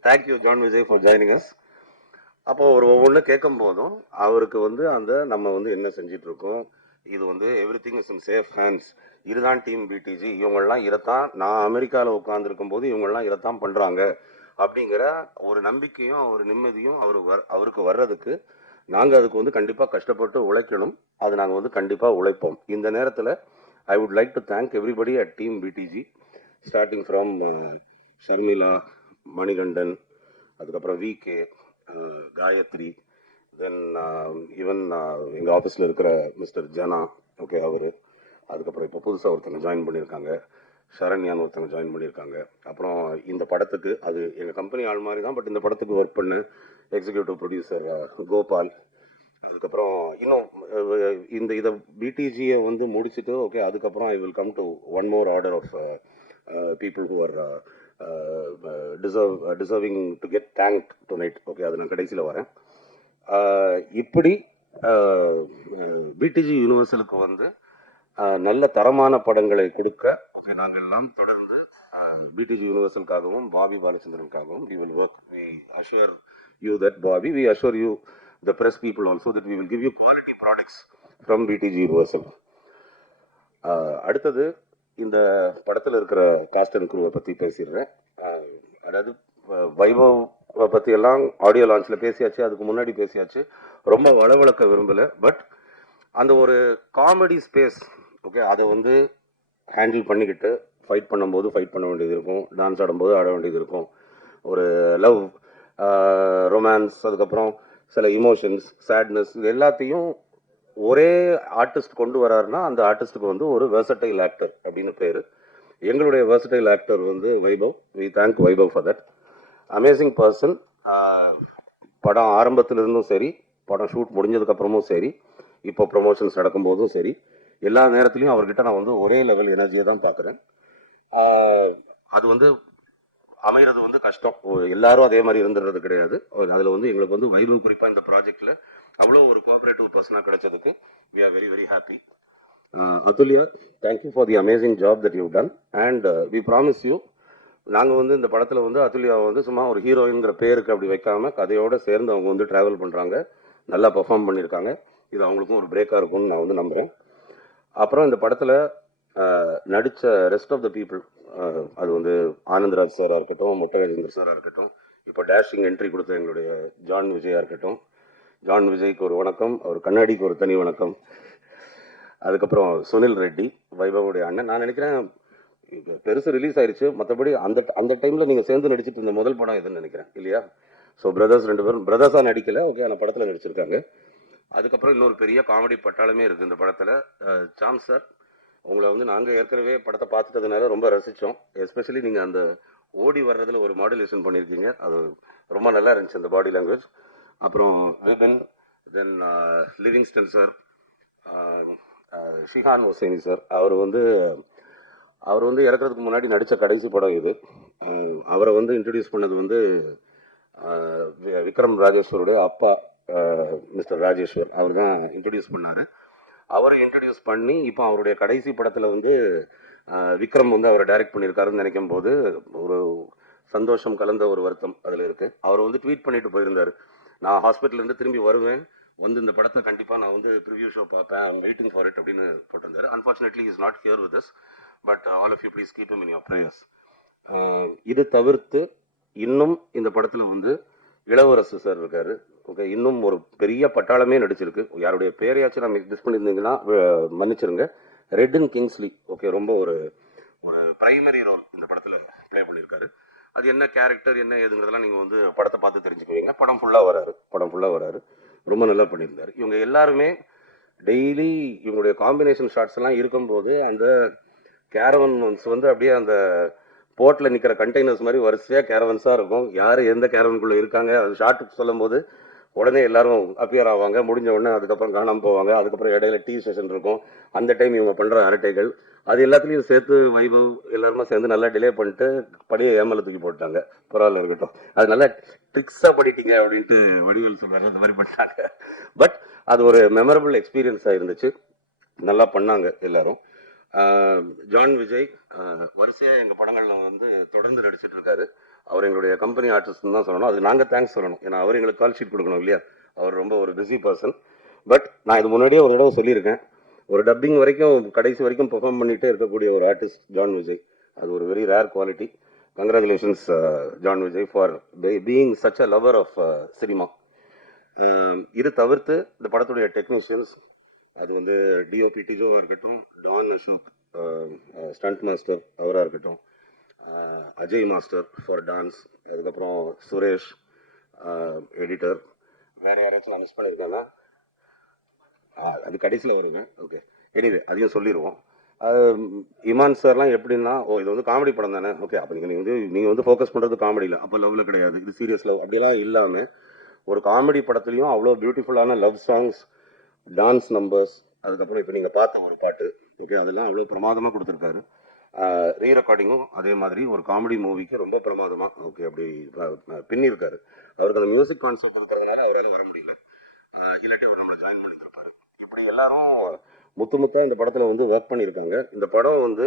Thank you John Vijay for joining us. அப்போ ஒரு ஒவ்வொன்று கேட்கும் போதும் அவருக்கு வந்து அந்த நம்ம வந்து என்ன செஞ்சிட்டு இருக்கோம், இது வந்து every thing is in safe hands, இதுதான் டீம் பிடிஜி, இவங்கெல்லாம் இதைத்தான், நான் அமெரிக்காவில் உட்காந்துருக்கும் போது இவங்கெல்லாம் இதைத்தான் பண்ணுறாங்க அப்படிங்கிற ஒரு நம்பிக்கையும் ஒரு நிம்மதியும் அவருக்கு வர்றதுக்கு நாங்கள் அதுக்கு வந்து கண்டிப்பாக கஷ்டப்பட்டு உழைக்கணும். அது நாங்கள் வந்து கண்டிப்பாக உழைப்போம். இந்த நேரத்தில் I would like to thank everybody at team PDG, starting from Sharmila, Manikandan, அதுக்கப்புறம் விகே, காயத்ரி, தென் ஈவன் எங்கள் ஆஃபீஸில் இருக்கிற மிஸ்டர் ஜனா ஓகே அவர், அதுக்கப்புறம் இப்போ புதுசாக ஒருத்தங்க ஜாயின் பண்ணியிருக்காங்க, சரண்யான்னு ஒருத்தங்க ஜாயின் பண்ணியிருக்காங்க. அப்புறம் இந்த படத்துக்கு அது எங்கள் கம்பெனி ஆள் மாதிரி தான், பட் இந்த படத்துக்கு ஒர்க் பண்ணு எக்ஸிக்யூட்டிவ் ப்ரொடியூசர் கோபால். அதுக்கப்புறம் இன்னும் இதை பிடிஜியை வந்து முடிச்சுட்டு ஓகே அதுக்கப்புறம் I will come to one more order of people who are deserving to get thanked tonight. Okay அது நான் கடைசியில் வரேன். இப்படி பிடிஜி யூனிவர்சலுக்கு வந்து நல்ல தரமான படங்களை கொடுக்க ஓகே நாங்கள் எல்லாம் தொடர்ந்து பிடிஜி யூனிவர்சலுக்காகவும் பாபி பாலச்சந்திரனுக்காகவும் we will work. We assure you that Bobby, we assure you the press people also that we will give you quality products from BTG Universal. அடுத்தது இந்த படத்தில் இருக்கிற காஸ்ட் அண்ட் க்ரூவை பற்றி பேசிடுறேன். அதாவது வைபவ பற்றி எல்லாம் ஆடியோ லான்ச்சில் பேசியாச்சு, அதுக்கு முன்னாடி பேசியாச்சு, ரொம்ப வளவளக்க விரும்பலை. பட் அந்த ஒரு காமெடி ஸ்பேஸ் ஓகே அதை வந்து ஹேண்டில் பண்ணிக்கிட்டு ஃபைட் பண்ணும்போது ஃபைட் பண்ண வேண்டியது இருக்கும், டான்ஸ் ஆடும்போது ஆட வேண்டியது இருக்கும், ஒரு லவ், ரொமான்ஸ், அதுக்கப்புறம் சில இமோஷன்ஸ், சேட்னஸ், இது எல்லாத்தையும் ஒரே ஆர்டிஸ்ட் கொண்டு வராருன்னா அந்த ஆர்டிஸ்ட்டுக்கு வந்து ஒரு வெர்சடைல் ஆக்டர் அப்படின்னு பேர். எங்களுடைய வெர்சடைல் ஆக்டர் வந்து Vaibhav. We thank Vaibhav for that amazing person. படம் ஆரம்பத்திலிருந்தும் சரி, படம் ஷூட் முடிஞ்சதுக்கப்புறமும் சரி, இப்போ ப்ரொமோஷன்ஸ் நடக்கும்போதும் சரி, எல்லா நேரத்துலையும் அவர்கிட்ட நான் வந்து ஒரே லெவல் எனர்ஜியை தான் பார்க்குறேன். அது வந்து அமைகிறது வந்து கஷ்டம், எல்லாரும் அதே மாதிரி இருந்துடுறது கிடையாது. அதில் வந்து எங்களுக்கு வந்து வைபவ் குறிப்பாக இந்த ப்ராஜெக்டில் அவ்வளோ ஒரு கோஆபரேட்டிவ் பர்சனாக கிடைச்சதுக்கு we are very very happy. Atulya, thank you for the amazing job that you've done, and we promise you நாங்கள் வந்து இந்த படத்தில் வந்து அதுல்யாவை வந்து சும்மா ஒரு ஹீரோயின்ங்கிற பேருக்கு அப்படி வைக்காம கதையோடு சேர்ந்து அவங்க வந்து ட்ராவல் பண்ணுறாங்க, நல்லா பெர்ஃபார்ம் பண்ணியிருக்காங்க. இது அவங்களுக்கும் ஒரு பிரேக்காக இருக்கும்னு நான் வந்து நம்புகிறேன். அப்புறம் இந்த படத்தில் நடித்த ரெஸ்ட் ஆஃப் த பீப்புள், அது வந்து ஆனந்த்ராஜ் சாராக இருக்கட்டும், மொட்டை ராஜேந்திர சாராக இருக்கட்டும், இப்போ டேஷிங் என்ட்ரி கொடுத்த எங்களுடைய ஜான் விஜயா இருக்கட்டும். ஜான் விஜய்க்கு ஒரு வணக்கம், அவர் கண்ணாடிக்கு ஒரு தனி வணக்கம். அதுக்கப்புறம் சுனில் ரெட்டி, வைபவுடைய அண்ணன். நான் நினைக்கிறேன் பெருசு ரிலீஸ் ஆயிடுச்சு, மற்றபடி அந்த அந்த டைமில் நீங்கள் சேர்ந்து நடிச்சிட்டு இருந்த முதல் படம் எதுன்னு நினைக்கிறேன் இல்லையா? ஸோ பிரதர்ஸ் 2 பேரும் பிரதர்ஸாக நடிக்கல, ஓகே, அந்த படத்தில் நடிச்சிருக்காங்க. அதுக்கப்புறம் இன்னொரு பெரிய காமெடி பட்டாளமே இருக்குது இந்த படத்தில். சாம் சார், உங்களை வந்து நாங்கள் ஏற்கனவே படத்தை பார்த்துட்டதுனால ரொம்ப ரசித்தோம். எஸ்பெஷலி நீங்கள் அந்த ஓடி வர்றதுல ஒரு மாடுலேஷன் பண்ணியிருக்கீங்க, அது ரொம்ப நல்லா இருந்துச்சு அந்த பாடி லாங்குவேஜ். அப்புறம் Vipin, then Livingston sir, Shihan Hussaini sir, அவர் வந்து இறக்குறதுக்கு முன்னாடி நடித்த கடைசி படம் இது. அவரை வந்து இன்ட்ரடியூஸ் பண்ணது வந்து விக்ரம் ராஜேஸ்வருடைய அப்பா மிஸ்டர் ராஜேஸ்வர், அவர் தான் இன்ட்ரடியூஸ் பண்ணார். அவரை இன்ட்ரடியூஸ் பண்ணி இப்போ அவருடைய கடைசி படத்தில் வந்து விக்ரம் வந்து அவரை டைரக்ட் பண்ணியிருக்காருன்னு நினைக்கும் போது ஒரு சந்தோஷம் கலந்த ஒரு வருத்தம் அதில் இருக்குது. அவர் வந்து ட்வீட் பண்ணிட்டு போயிருந்தார், நான் ஹாஸ்பிட்டல்லேருந்து திரும்பி வருவேன், வந்து இந்த படத்தை கண்டிப்பாக நான் வந்து ப்ரிவியூ ஷோ பார்ப்பேன், ஐம் வெயிட்டிங் ஃபார் இட் அப்படின்னு போட்டிருந்தாரு. Unfortunately is not here with us, but all of you please keep him in your prayers. இது தவிர்த்து இன்னும் இந்த படத்தில் வந்து இளவரசு சார் இருக்காரு, ஓகே, இன்னும் ஒரு பெரிய பட்டாளமே நடிச்சிருக்கு. யாருடைய பேரையாச்சும் நான் மிஸ் பண்ணியிருந்தீங்கன்னா மன்னிச்சிருங்க. ரெட்டின் கிங்ஸ்லி, ஓகே, ரொம்ப ஒரு ஒரு பிரைமரி ரோல் இந்த படத்தில் ப்ளே பண்ணியிருக்காரு. அது என்ன கேரக்டர் என்ன ஏதுங்கிறதெல்லாம் நீங்கள் வந்து படத்தை பார்த்து தெரிஞ்சுக்குவீங்க. படம் ஃபுல்லாக வராரு, ரொம்ப நல்லா பண்ணியிருந்தார். இவங்க எல்லாருமே டெய்லி இவங்களுடைய காம்பினேஷன் ஷாட்ஸ் எல்லாம் இருக்கும்போது அந்த கேரவன்ஸ் வந்து அப்படியே அந்த போர்ட்டில் நிற்கிற கண்டெய்னர்ஸ் மாதிரி வரிசையாக கேரவன்ஸாக இருக்கும். யார் எந்த கேரவனுக்குள்ளே இருக்காங்க அது ஷார்ட் சொல்லும் போது உடனே எல்லாரும் அப்பியர் ஆவாங்க, முடிஞ்ச உடனே அதுக்கப்புறம் காணாமல் போவாங்க. அதுக்கப்புறம் இடையில டீ செஷன் இருக்கும், அந்த டைம் இவங்க பண்ணுற அரட்டைகள் அது எல்லாத்துலேயும் சேர்த்து வைபவ் எல்லாருமே சேர்ந்து நல்லா டிலே பண்ணிட்டு படியை ஏமலை தூக்கி போட்டாங்க. பரவாயில்ல இருக்கட்டும், அது நல்லா ட்ரிக்ஸாக பண்ணிட்டீங்க அப்படின்ட்டு வடிவேல் சொல்கிறாரு, அந்த மாதிரி பண்ணிட்டாங்க. பட் அது ஒரு மெமரபிள் எக்ஸ்பீரியன்ஸாக இருந்துச்சு, நல்லா பண்ணாங்க எல்லாரும். ஜான் விஜய் வரிசையாக எங்கள் படங்களில் வந்து தொடர்ந்து நடிச்சிட்டு இருக்காரு. அவர் எங்களுடைய கம்பெனி ஆர்டிஸ்ட்னு தான் சொல்லணும், அது நாங்கள் தேங்க்ஸ் சொல்லணும், ஏன்னா அவர் எங்களுக்கு கால் ஷீட் கொடுக்கணும் இல்லையா. அவர் ரொம்ப ஒரு பிஸி பர்சன். பட் நான் இது முன்னாடியே ஒரு தடவை சொல்லியிருக்கேன், ஒரு டப்பிங் வரைக்கும் கடைசி வரைக்கும் பெர்ஃபார்ம் பண்ணிகிட்டே இருக்கக்கூடிய ஒரு ஆர்டிஸ்ட் ஜான் விஜய். அது ஒரு very rare quality. Congratulations John Vijay for being such a lover of cinema. இது தவிர்த்து இந்த படத்துடைய டெக்னீஷியன்ஸ், அது வந்து டிஓபி டிஜோவாக இருக்கட்டும், டான் அசோக் ஸ்டண்ட் மாஸ்டர் அவராக இருக்கட்டும், அஜய் மாஸ்டர் ஃபார் டான்ஸ், அதுக்கப்புறம் சுரேஷ் எடிட்டர், வேறு யாராச்சும் நான் மிஸ் பண்ணியிருக்கேன்னா அது கடைசியில் வருவேன், ஓகே, எனிவே அதையும் சொல்லிடுவோம். இமான் சார்லாம் எப்படின்னா, ஓ இது வந்து காமெடி படம் தானே, ஓகே, அப்போ நீங்கள் வந்து ஃபோக்கஸ் பண்ணுறது காமெடியில், அப்போ லவ்வில் கிடையாது, இது சீரியஸ் லவ் அப்படிலாம் இல்லாமல் ஒரு காமெடி படத்துலையும் அவ்வளோ பியூட்டிஃபுல்லான லவ் சாங்ஸ், டான்ஸ் நம்பர்ஸ், அதுக்கப்புறம் இப்போ நீங்கள் பார்த்த ஒரு பாட்டு, ஓகே, அதெல்லாம் அவ்வளோ பிரமாதமாக கொடுத்துருக்காரு. ரீ ரெக்கார்டிங்கும் அதே மாதிரி ஒரு காமெடி மூவிக்கு ரொம்ப பிரமாதமாக, ஓகே, அப்படி பின்னிருக்காரு. அவருக்கு அந்த மியூசிக் கான்செப்ட் இருக்கிறதுனால அவரால் வர முடியல, இல்லாட்டி அவர் நம்மளை ஜாயின் பண்ணியிருப்பாரு. இப்படி எல்லாரும் முத்தா இந்த படத்தில் வந்து ஒர்க் பண்ணியிருக்காங்க. இந்த படம் வந்து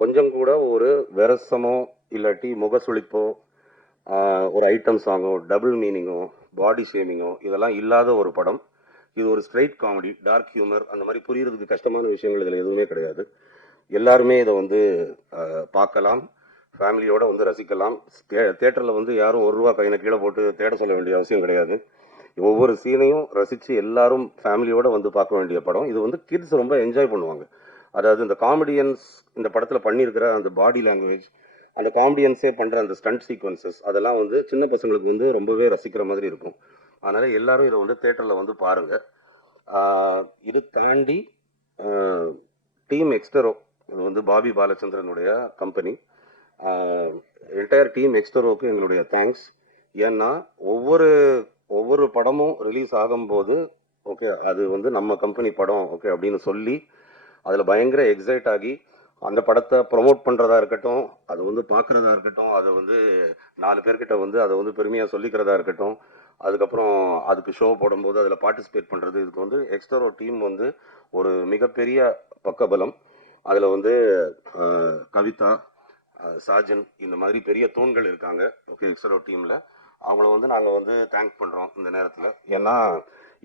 கொஞ்சம் கூட ஒரு வெரசமோ இல்லாட்டி முகசுளிப்போ, ஒரு ஐட்டம் சாங்கோ, டபுள் மீனிங்கோ, பாடி ஷேமிங்கோ இதெல்லாம் இல்லாத ஒரு படம். இது ஒரு ஸ்ட்ரைட் காமெடி, டார்க் ஹியூமர், அந்த மாதிரி புரியுறதுக்கு கஷ்டமான விஷயங்கள் இதில் எதுவுமே கிடையாது. எல்லாருமே இதை வந்து பார்க்கலாம், ஃபேமிலியோட வந்து ரசிக்கலாம். தேட்டரில் வந்து யாரும் ₹1 கையில கீழே போட்டு தேட சொல்ல வேண்டிய அவசியம் கிடையாது. ஒவ்வொரு சீனையும் ரசித்து எல்லாரும் ஃபேமிலியோட வந்து பார்க்க வேண்டிய படம். இது வந்து கிட்ஸ் ரொம்ப என்ஜாய் பண்ணுவாங்க. அதாவது இந்த காமெடியன்ஸ் இந்த படத்தில் பண்ணியிருக்கிற அந்த பாடி லாங்குவேஜ், அந்த காமெடியன்ஸே பண்ணுற அந்த ஸ்டண்ட் சீக்வன்சஸ், அதெல்லாம் வந்து சின்ன பசங்களுக்கு வந்து ரொம்பவே ரசிக்கிற மாதிரி இருக்கும். அதனால் எல்லாரும் இதை வந்து தேட்டரில் வந்து பாருங்கள். இது தாண்டி டீம் எக்ஸ்டரோ, இது வந்து பாபி பாலச்சந்திரனுடைய கம்பெனி, என்டையர் டீம் எக்ஸ்டரோவுக்கு எங்களுடைய தேங்க்ஸ். ஏன்னா ஒவ்வொரு படமும் ரிலீஸ் ஆகும்போது, ஓகே, அது வந்து நம்ம கம்பெனி படம், ஓகே அப்படின்னு சொல்லி அதில் பயங்கர எக்ஸைட் ஆகி அந்த படத்தை ப்ரொமோட் பண்ணுறதா இருக்கட்டும், அது வந்து பார்க்குறதா இருக்கட்டும், அதை வந்து 4 பேர்கிட்ட வந்து அதை வந்து பெருமையாக சொல்லிக்கிறதா இருக்கட்டும், அதுக்கப்புறம் அதுக்கு ஷோ போடும்போது அதில் பார்ட்டிசிபேட் பண்ணுறது, இதுக்கு வந்து எக்ஸ்டரோ டீம் வந்து ஒரு மிகப்பெரிய பக்கபலம். அதில் வந்து கவிதா, சாஜன், இந்த மாதிரி பெரிய தூண்கள் இருக்காங்க ஓகே எக்ஸரோ டீமில். அவங்கள வந்து நாங்கள் வந்து தேங்க் பண்ணுறோம் இந்த நேரத்தில். ஏன்னா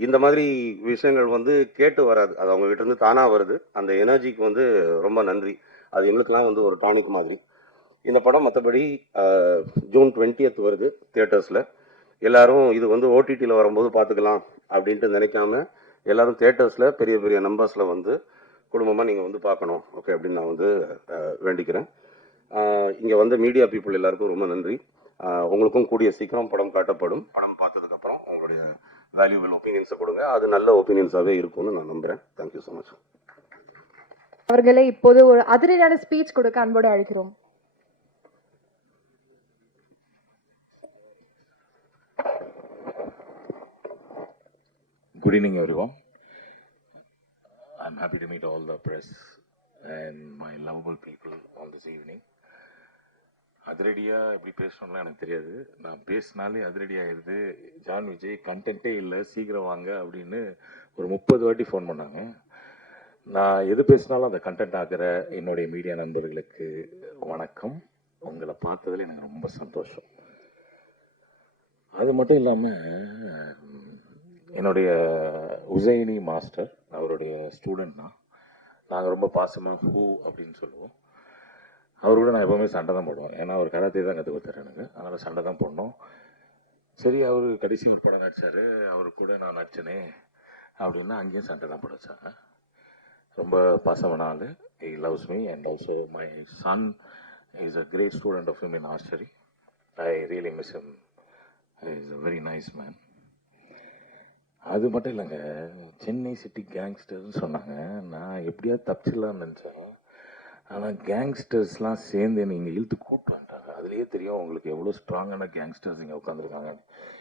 இந்த மாதிரி விஷயங்கள் வந்து கேட்டு வராது, அது அவங்ககிட்ட இருந்து தானாக வருது. அந்த எனர்ஜிக்கு வந்து ரொம்ப நன்றி. அது எங்களுக்கெல்லாம் வந்து ஒரு டானிக் மாதிரி. இந்த படம் மற்றபடி ஜூன் 20th வருது தியேட்டர்ஸில். எல்லாரும் இது வந்து ஓடிடியில் வரும்போது பார்த்துக்கலாம் அப்படின்ட்டு நினைக்காம எல்லாரும் தியேட்டர்ஸில் பெரிய பெரிய நம்பர்ஸில் வந்து குடும்பமாக நீங்கள் வந்து பார்க்கணும் ஓகே அப்படின்னு நான் வந்து வேண்டிக்கிறேன். இங்கே வந்து மீடியா பீப்புள் எல்லாருக்கும் ரொம்ப நன்றி. உங்களுக்கும் கூடிய சீக்கிரம் படம் காட்டப்படும். படம் பார்த்ததுக்கப்புறம் உங்களுடைய வேல்யூபிள் ஒப்பீனியன்ஸை கொடுங்க. அது நல்ல ஒப்பீனியன்ஸாகவே இருக்கும்னு நான் நம்புகிறேன். Thank you so much. அவர்களை இப்போது ஒரு அதிரடியான ஸ்பீச் கொடுக்க அன்போடு அழைக்கிறோம். Good evening, everyone. I'm happy to meet all the press and my lovable people all this evening. அதிரடியாக எப்படி பேசணும்லாம் எனக்கு தெரியாது. நான் பேசினாலே அதிரடி ஆகிடுது. ஜான் விஜய் கண்டென்ட்டே இல்லை, சீக்கிரம் வாங்க அப்படின்னு ஒரு 30 வாட்டி ஃபோன் பண்ணாங்க. நான் எது பேசினாலும் அந்த கண்டென்ட் ஆகிற என்னுடைய மீடியா நண்பர்களுக்கு வணக்கம். உங்களை பார்த்ததில் எனக்கு ரொம்ப சந்தோஷம். அது மட்டும் இல்லாமல் என்னுடைய உசைனி மாஸ்டர், அவருடைய ஸ்டூடெண்ட் தான். நாங்கள் ரொம்ப பாசமாக ஹூ அப்படின்னு சொல்லுவோம். அவர் கூட நான் எப்போவுமே சண்டை தான் போடுவோம். ஏன்னா அவர் கராத்தே தான் கற்றுக் கொடுத்தாரு எனக்கு. அதனால் சண்டை தான் போடணும். சரி, அவர் கடைசி ஒரு படம் நடித்தார், அவர் கூட நான் நடிச்சனே அப்படின்னா அங்கேயும் சண்டை தான் போட வச்சாங்க. ரொம்ப பாசமான ஆள். He loves me and also my son is a great student of him in archery. I really miss him. Is a very nice man. அது மட்டும் இல்லைங்க, சென்னை சிட்டி கேங்ஸ்டர்னு சொன்னாங்க. நான் எப்படியாவது தப்பிச்சிடலான்னு நினச்சேன். ஆனால் கேங்ஸ்டர்ஸ்லாம் சேர்ந்து நீங்கள் இழுத்து கூப்பிட்டு வந்துட்டாங்க. அதுலேயே தெரியும் உங்களுக்கு எவ்வளோ ஸ்ட்ராங்கான கேங்ஸ்டர்ஸ் இங்கே உட்காந்துருக்காங்க.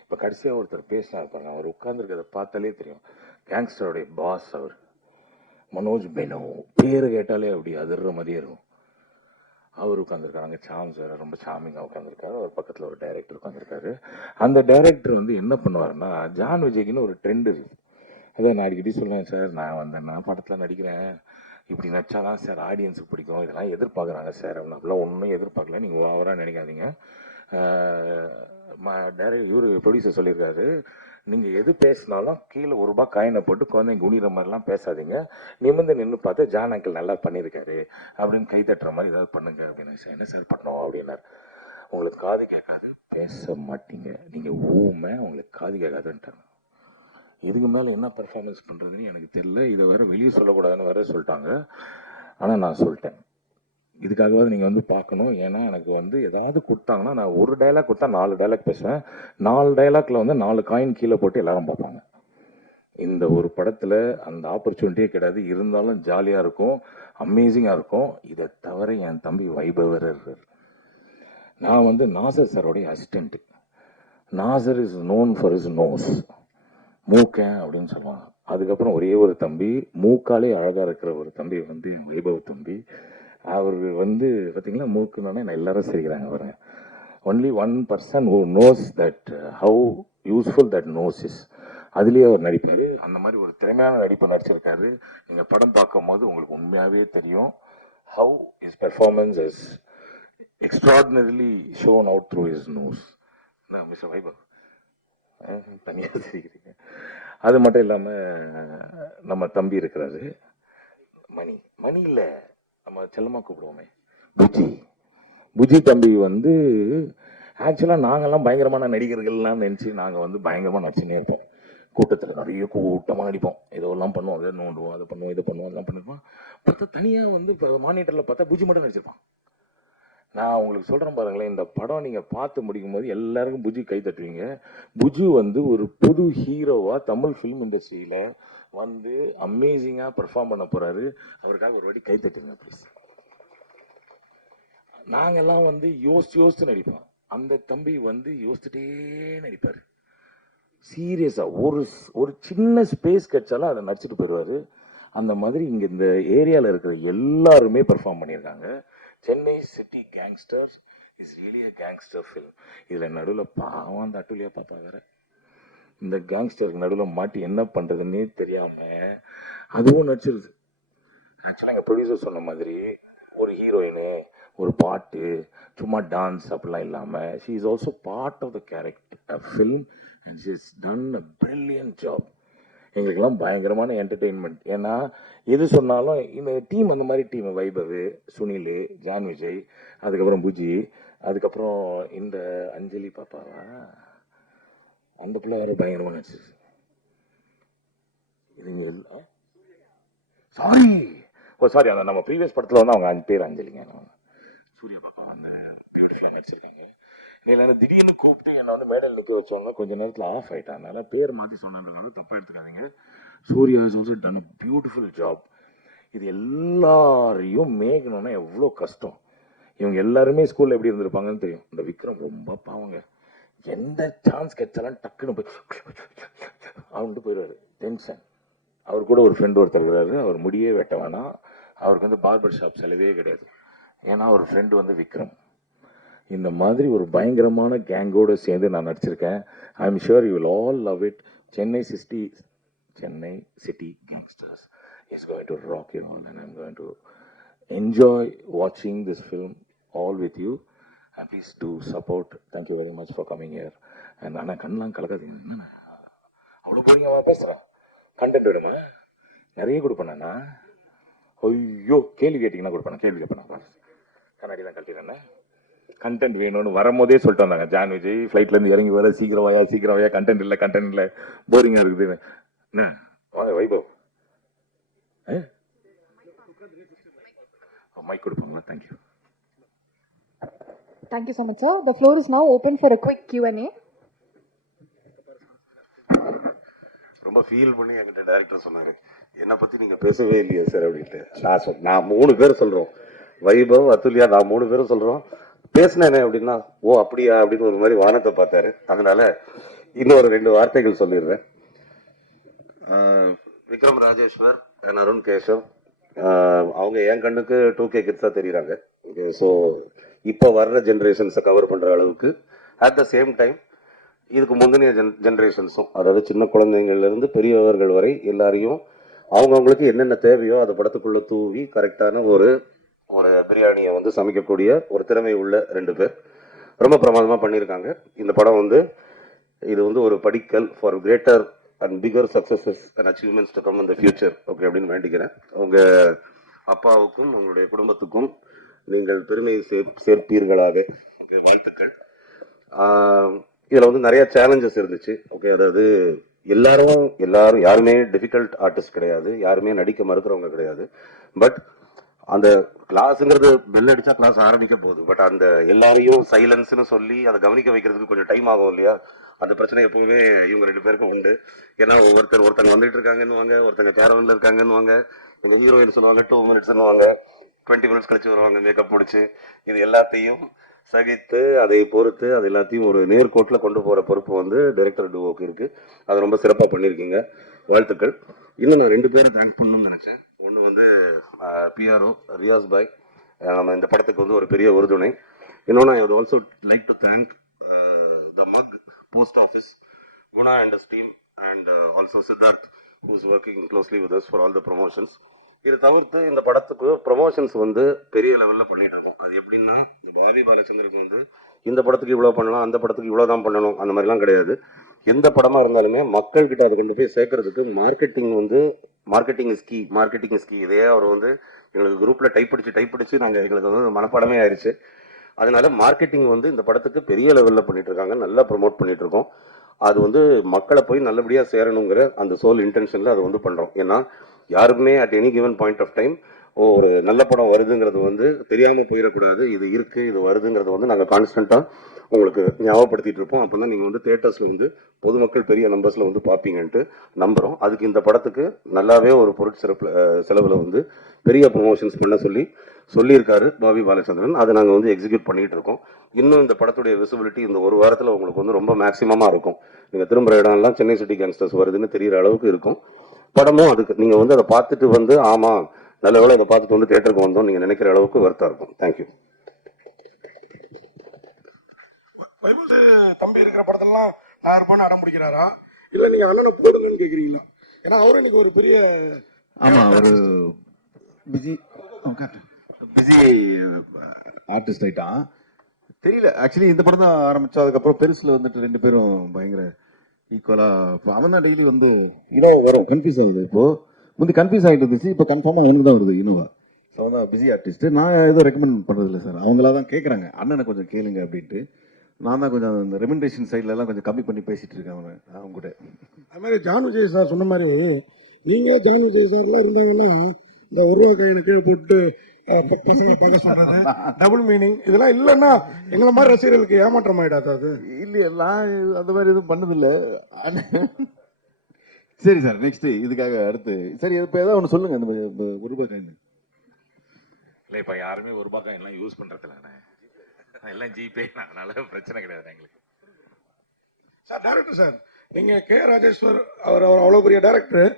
இப்போ கடைசியாக ஒருத்தர் பேசினா இருப்பாங்க, அவர் உட்காந்துருக்கிறத பார்த்தாலே தெரியும். கேங்ஸ்டருடைய பாஸ் அவர் மனோஜ் பெனோ. பேரை கேட்டாலே அப்படி அதிர்ற மாதிரியே இருக்கும். அவர் உட்காந்துருக்காங்க. சாம் சார் ரொம்ப சாமிங்காக உட்காந்துருக்காரு. அவர் பக்கத்தில் ஒரு டைரக்டர் உட்காந்துருக்காரு. அந்த டைரக்டர் வந்து என்ன பண்ணுவாருன்னா, ஜான் விஜய்க்குன்னு ஒரு ட்ரெண்ட் இருக்குது. அதான் நான் அடிக்கடி சொல்லுவேன், சார் நான் படத்தில் நடிக்கிறேன், இப்படி நடிச்சாதான் சார் ஆடியன்ஸுக்கு பிடிக்கும், இதெல்லாம் எதிர்பார்க்குறாங்க சார் அப்படின்னு. அப்படிலாம் ஒன்றும் எதிர்பார்க்கல, நீங்கள் ஓவராக நினைக்காதீங்க. இவர் ப்ரொடியூசர் சொல்லியிருக்காரு, நீங்கள் எது பேசினாலும் கீழே ₹1 காயினை போட்டு குழந்தைங்க குனிகிற மாதிரிலாம் பேசாதீங்க, நிமிர்ந்து நின்று பார்த்து ஜான் அங்கிள் நல்லா பண்ணியிருக்காரு அப்படின்னு கை தட்டுற மாதிரி ஏதாவது பண்ணுங்க அப்படின்னு. சார் என்ன சார் பண்ணோம் அப்படின்னாரு. உங்களுக்கு காது கேட்காது, பேச மாட்டீங்க, நீங்கள் ஊமை, உங்களுக்கு காது கேட்காதுன்ட்டாங்க. இதுக்கு மேலே என்ன பர்ஃபார்மன்ஸ் பண்ணுறதுன்னு எனக்கு தெரியல. இதை வேறு வெளியே சொல்லக்கூடாதுன்னு வேறு சொல்லிட்டாங்க. ஆனால் நான் சொல்லிட்டேன், இதுக்காகவாது நீங்கள் வந்து பார்க்கணும். ஏன்னா எனக்கு வந்து ஏதாவது கொடுத்தாங்கன்னா, நான் ஒரு டைலாக் கொடுத்தா 4 டைலாக் பேசுவேன். 4 டைலாக்ல வந்து 4 காயின் கீழே போட்டு எல்லாரும் பார்ப்பாங்க. இந்த ஒரு படத்தில் அந்த ஆப்பர்ச்சுனிட்டியே கிடையாது. இருந்தாலும் ஜாலியாக இருக்கும், அமேசிங்காக இருக்கும். இதை தவிர என் தம்பி வைபவர் இருக்கார். நான் வந்து நாசர் சாரோடைய assistant. Nasser is known for his nose, மூக்கன் அப்படின்னு சொல்லுவாங்க. அதுக்கப்புறம் ஒரே ஒரு தம்பி, மூக்காலே அழகாக இருக்கிற ஒரு தம்பி வந்து என் வைபவ் தம்பி. அவர் வந்து பார்த்தீங்களா, மூக்குனானே நான் எல்லாரும் சிரிக்கிறாங்க பாருங்க. Only 1% who knows that how useful that nose is. அதுலேயே அவர் நடிப்பார். அந்த மாதிரி ஒரு திறமையான நடிப்பு நடிச்சிருக்காரு. நீங்கள் படம் பார்க்கும்போது உங்களுக்கு உண்மையாகவே தெரியும் how his performance is extraordinarily shown out through his nose. Mister Vaibhav தனியாக சிரிக்கிறீங்க. அது மட்டும் இல்லாமல் நம்ம தம்பி இருக்கிறாரு, மணி இல்லை, நம்ம செல்லமாக கூப்பிடுவோமே, புஜி தம்பி வந்து ஆக்சுவலாக நாங்கள்லாம் பயங்கரமான நடிகர்கள்லாம் நினச்சி நாங்கள் வந்து பயங்கரமாக நடிச்சுன்னே இருப்போம். கூட்டத்தில் நிறைய கூட்டமாக நடிப்போம், ஏதோலாம் பண்ணுவோம், அதை நோண்டுவோம், அதை பண்ணுவோம், இதை பண்ணுவோம், அதெல்லாம் பண்ணிருப்போம். பார்த்தா தனியாக வந்து இப்போ மானிட்டரில் பார்த்தா புஜி மட்டும் நடிச்சிருப்பான். நான் உங்களுக்கு சொல்கிறேன் பாருங்களேன், இந்த படம் நீங்கள் பார்த்து முடிக்கும் போது எல்லாருக்கும் புஜி கை தட்டுவீங்க. புஜி வந்து ஒரு புது ஹீரோவாக தமிழ் ஃபிலிம் இண்டஸ்ட்ரியில் வந்து அமேசிங்காக பெர்ஃபார்ம் பண்ண போகிறாரு. அவருக்காக ஒரு வாட்டி கை தட்டுங்க ப்ளீஸ். நாங்கெல்லாம் வந்து யோசித்து நடிப்போம், அந்த தம்பி வந்து யோசிச்சுட்டே நடிப்பார். சீரியஸாக ஒரு சின்ன ஸ்பேஸ் கிடைச்சாலும் அதை நடிச்சுட்டு போயிடுவார். அந்த மாதிரி இங்கே இந்த ஏரியாவில் இருக்கிற எல்லாருமே பெர்ஃபார்ம் பண்ணியிருக்காங்க. Chennai city gangsters is really a gangster film. இதில் நடுவில் பாவம் அந்த அட்டுலியா பாப்பா வேற இந்த கேங்ஸ்டருக்கு நடுவில் மாட்டி என்ன பண்ணுறதுன்னே தெரியாமல் அதுவும் நடிச்சிருது. ஆக்சுவலாக எங்கள் ப்ரொடியூசர் சொன்ன மாதிரி ஒரு ஹீரோயினு ஒரு பாட்டு சும்மா டான்ஸ் அப்படிலாம் இல்லாமல் she is also part of the character film and she is done a brilliant job. எங்களுக்கெல்லாம் பயங்கரமான என்டர்டெயின்மெண்ட். ஏன்னா எது சொன்னாலும் இந்த டீம் அந்த மாதிரி டீம் வைபவ், சுனில், ஜான் விஜய், அதுக்கப்புறம் புஜி, அதுக்கப்புறம் இந்த அஞ்சலி பாப்பாவா அந்த பிள்ளை வேற பயங்கரமாக நடிச்சிச்சு. இதுங்க எல்லாம் சாரி அந்த நம்ம ப்ரீவியஸ் படத்தில் வந்து அவங்க 5 பேர் அஞ்சலிங்க. சூர்யா பாப்பா அந்த பியூட்டிஃபுல்லாக நடிச்சிருக்காங்க. இல்லை திடீர்னு கூப்பிட்டு என்னை வந்து மேடல் நிற்க வச்சோன்னா கொஞ்ச நேரத்தில் ஆஃப் ஆகிட்டேன். அதனால பேர் மாற்றி சொன்னதுனால தப்பாக எடுத்துக்காதீங்க. Suriya is also done a beautiful job. இது எல்லாரையும் மேய்க்கணும்னா எவ்வளோ கஷ்டம். இவங்க எல்லாருமே ஸ்கூலில் எப்படி இருந்திருப்பாங்கன்னு தெரியும். இந்த விக்ரம் ரொம்ப பாவங்க. எந்த சான்ஸ் கிடைச்சாலும் டக்குன்னு போய் அவன்ட்டு போயிடுவார். டென்ஷன். அவர் கூட ஒரு ஃப்ரெண்டு ஒருத்தர் இருக்கிறாரு. அவர் முடியே வெட்ட வேணாம். அவருக்கு வந்து பார்பர் ஷாப் செலவே கிடையாது. ஏன்னா ஒரு ஃப்ரெண்டு வந்து விக்ரம். இந்த மாதிரி ஒரு பயங்கரமான கேங்கோடு சேர்ந்து நான் நடிச்சிருக்கேன். I am sure you will all love it. Chennai city gangsters is going to rock you all and I am going to enjoy வாட்சிங் this film all with you. And please do support. Thank you very much for coming here. And ஆனால் கண்ணெலாம் கலக்காதீங்க. என்னண்ணா அவ்வளோ போறீங்க பேசுகிறேன். Content வேணுமா? நிறைய கொடுப்பேண்ணா. ஐயோ கேள்வி கேட்டிங்கன்னா கொடுப்பேன். கேள்வி கேட்பேன். கண்ணாடி தான் கழட்டிடுறேண்ணே. கண்டென்ட் வேணும்னு வரும்போதே சொல்லிட்டு வந்தாங்க. ஜான் விஜய் ஃப்ளைட்லேருந்து இறங்கி வர சீக்கிரம் வாயா கண்டென்ட் இல்லை போரிங்காக இருக்குது. என்ன வைபவ் மைக் கொடுப்பாங்களா? Thank you. Thank you so much, sir. The floor is now open for a quick Q&A. ரொம்ப ஃபீல் பண்ணி என்கிட்ட டைரக்டர் சொன்னாரு, என்னை பற்றி நீங்கள் பேசவே இல்லையா சார் அப்படின்ட்டு. நான் 3 பேர் சொல்கிறோம், வைபவ், அதுல்யா, நான் 3 பேரும் சொல்கிறோம். பேசினேனே அப்படின்னா ஓ அப்படியா அப்படின்னு ஒரு மாதிரி வானத்தை பார்த்தாரு. அதனால இன்னொரு 2 வார்த்தைகள் சொல்லிடுறேன். விக்ரம் ராஜேஸ்வர், அருண் கேஷவ், அவங்க என் கண்ணுக்கு 2K கிட்ஸாக தெரியுறாங்க. ஸோ இப்போ வர்ற ஜென்ரேஷன்ஸை கவர் பண்ணுற அளவுக்கு அட் த சேம் டைம் இதுக்கு முந்தினிய ஜென்ரேஷன்ஸும், அதாவது சின்ன குழந்தைங்கள்லேருந்து பெரியவர்கள் வரை எல்லாரையும் அவங்கவுங்களுக்கு என்னென்ன தேவையோ அதை படத்துக்குள்ளே தூவி கரெக்டான ஒரு பிரியாணியை வந்து சமைக்கக்கூடிய ஒரு திறமை உள்ள 2 பேர் ரொம்ப பிரமாதமாக பண்ணியிருக்காங்க. இந்த படம் வந்து இது வந்து ஒரு படிக்கல் for greater and bigger successes and achievements to come in the future. Okay அப்படின்னு வேண்டிக்கிறேன். உங்கள் அப்பாவுக்கும் உங்களுடைய குடும்பத்துக்கும் நீங்கள் பெருமை சேர்ப்பீர்களாக. ஓகே, வாழ்த்துக்கள். இதில் வந்து நிறைய சேலஞ்சஸ் இருந்துச்சு. ஓகே, அதாவது எல்லாரும் யாருமே டிஃபிகல்ட் ஆர்டிஸ்ட் கிடையாது, யாருமே நடிக்க மறுக்கிறவங்க கிடையாது. பட் அந்த கிளாஸுங்கிறது பெல் அடிச்சா கிளாஸ் ஆரம்பிக்க போகுது. பட் அந்த எல்லாரையும் சைலன்ஸ்னு சொல்லி அதை கவனிக்க வைக்கிறதுக்கு கொஞ்சம் டைம் ஆகும் இல்லையா? அந்த பிரச்சனை எப்பவுமே இவங்க 2 பேருக்கும் உண்டு. ஏன்னா ஒருத்தங்க வந்துட்டு இருக்காங்கன்னு, ஒருத்தங்க கேரவன்ல இருக்காங்கன்னு, இந்த ஹீரோயின் சொல்லுவாங்க 2 மினிட்ஸ்னுவாங்க, 20 மினிட்ஸ் கழிச்சு வருவாங்க மேக்கப் முடிச்சு. இது எல்லாத்தையும் சகித்து அதை பொறுத்து அது எல்லாத்தையும் ஒரு நேர்கோட்டில் கொண்டு போகிற பொறுப்பு வந்து டைரக்டர் டூவோக்கு இருக்கு. அதை ரொம்ப சிறப்பாக பண்ணியிருக்கீங்க. வாழ்த்துக்கள். இன்னும் நான் 2 பேரை தேங்க் பண்ணணும்னு நினைச்சேன். ஒன்று வந்து பிஆர்ஓ ரியாஸ் பாய், நம்ம இந்த படத்துக்கு வந்து ஒரு பெரிய உறுதுணை. இன்னொன்று I would also like to thank the mug post office, Guna and his team, and also Siddharth, who is working closely with us for all the promotions. இது தவிர்த்து இந்த படத்துக்கு ப்ரொமோஷன்ஸ் வந்து பெரிய லெவலில் பண்ணிட்டு இருக்கோம். அது எப்படின்னா, இந்த பாபி பாலச்சந்தருக்கு வந்து இந்த படத்துக்கு இவ்வளோ பண்ணலாம், அந்த படத்துக்கு இவ்வளோ தான் பண்ணணும், அந்த மாதிரிலாம் கிடையாது. எந்த படமாக இருந்தாலுமே மக்கள்கிட்ட அதை கொண்டு போய் சேர்க்கறதுக்கு மார்க்கெட்டிங் இஸ் கீ. இதே அவர் வந்து எங்களுக்கு குரூப்பில் டைப் அடிச்சு நாங்கள் எங்களுக்கு வந்து மனப்பாடமே ஆயிடுச்சு. அதனால மார்க்கெட்டிங் வந்து இந்த படத்துக்கு பெரிய லெவலில் பண்ணிட்டு இருக்காங்க, நல்லா ப்ரொமோட் பண்ணிட்டு இருக்கோம். அது வந்து மக்களை போய் நல்லபடியாக சேரணுங்கிற அந்த சோல் இன்டென்ஷனில் அதை வந்து பண்ணுறோம். ஏன்னா யாருக்குமே at any given point of time ஒரு நல்ல படம் வருதுங்கிறது வந்து தெரியாமல் போயிடக்கூடாது. இது இருக்குது, இது வருதுங்கிறது வந்து நாங்கள் கான்ஸ்டண்ட்டாக உங்களுக்கு ஞாபகப்படுத்திட்டு இருப்போம். அப்போ தான் நீங்கள் வந்து தியேட்டர்ஸில் வந்து பொதுமக்கள் பெரிய நம்பர்ஸில் வந்து பார்ப்பீங்கன்ட்டு நம்புகிறோம். அதுக்கு இந்த படத்துக்கு நல்லாவே ஒரு செலவில் வந்து பெரிய ப்ரொமோஷன்ஸ் பண்ண சொல்லியிருக்காரு பாபி பாலச்சந்திரன். அதை நாங்கள் வந்து எக்ஸிக்யூட் பண்ணிகிட்டு இருக்கோம். இன்னும் இந்த படத்துடைய விசிபிலிட்டி இந்த ஒரு வாரத்தில் உங்களுக்கு வந்து ரொம்ப மேக்ஸிமமாக இருக்கும். நீங்கள் திரும்புகிற இடம்லாம் சென்னை சிட்டி கேங்ஸ்டர்ஸ் வருதுன்னு தெரிகிற அளவுக்கு இருக்கும். படமும் அதுக்கு நீங்கள் வந்து அதை பார்த்துட்டு வந்து ஆமாம் நல்ல வேளை அதை பார்த்துட்டு வந்து தியேட்டருக்கு வந்தோம் நீங்கள் நினைக்கிற அளவுக்கு வருத்தம் இருக்கும். தேங்க்யூ. தம்பி இருக்கிற படத்தெல்லாம் நான் இருப்பான்னு அடம் பிடிக்கிறாரா இல்லை நீங்கள் அண்ணனை போடுங்கன்னு கேட்குறீங்களா? ஏன்னா அவரும் இன்னைக்கு ஒரு பெரிய ஆமாம் ஒரு பிஸி ஆர்டிஸ்ட் ஆயிட்டான். தெரியல ஆக்சுவலி இந்த படம் தான் ஆரம்பிச்சோம். அதுக்கப்புறம் பெருசுல வந்துட்டு 2 பேரும் பயங்கர ஈக்குவலா. இப்போ அவன் தான் டெய்லி வந்து இனோவா வரும், கன்ஃபியூஸ் ஆகுது. இப்போ முந்தி கன்ஃபியூஸ் ஆகிட்டு இருந்துச்சு, இப்போ கன்ஃபார்மா அவனுக்கு தான் வருது இனோவா. ஸோ அவன் தான் பிஸி ஆர்டிஸ்ட். நான் எதுவும் ரெக்கமெண்ட் பண்றது இல்லை சார். அவங்களா தான் கேட்குறாங்க அண்ணனை கொஞ்சம் கேளுங்க அப்படின்ட்டு. நான் தான் கொஞ்சம் அந்த ரெமெண்டேஷன் சைட்ல எல்லாம் கொஞ்சம் கம்மி பண்ணி பேசிட்டு இருக்கேன் அவங்க கூட. அது மாதிரி ஜான் விஜய் சார் சொன்ன மாதிரி நீங்க ஜான் விஜய் சார்லாம் இருந்தாங்கன்னா இந்த ஒரு ரூபா கையில கீழே போட்டு பசங்களை பார்க்க சொல்றது டபுள் மீனிங் இதெல்லாம் இல்லைன்னா எங்களை மாதிரி ரசிகர்களுக்கு ஏமாற்றம் ஆயிடாது. அது இல்லையா, நான் அந்த மாதிரி எதுவும் பண்ணதில்ல. சரி சார், நெக்ஸ்ட் இதுக்காக அடுத்து சரி இப்போ ஏதாவது ஒன்று சொல்லுங்க. இந்த ஒரு ரூபாய் காயின் இல்லை, இப்போ யாருமே ஒரு ரூபாய் காயின் எல்லாம் யூஸ் பண்றதில்ல, எல்லாம் ஜிபே, அதனால பிரச்சனை கிடையாது எங்களுக்கு. சார் டைரக்டர் சார், நீங்க கே ராஜேஸ்வர் அவர் அவ்வளவு பெரிய டைரக்டர்.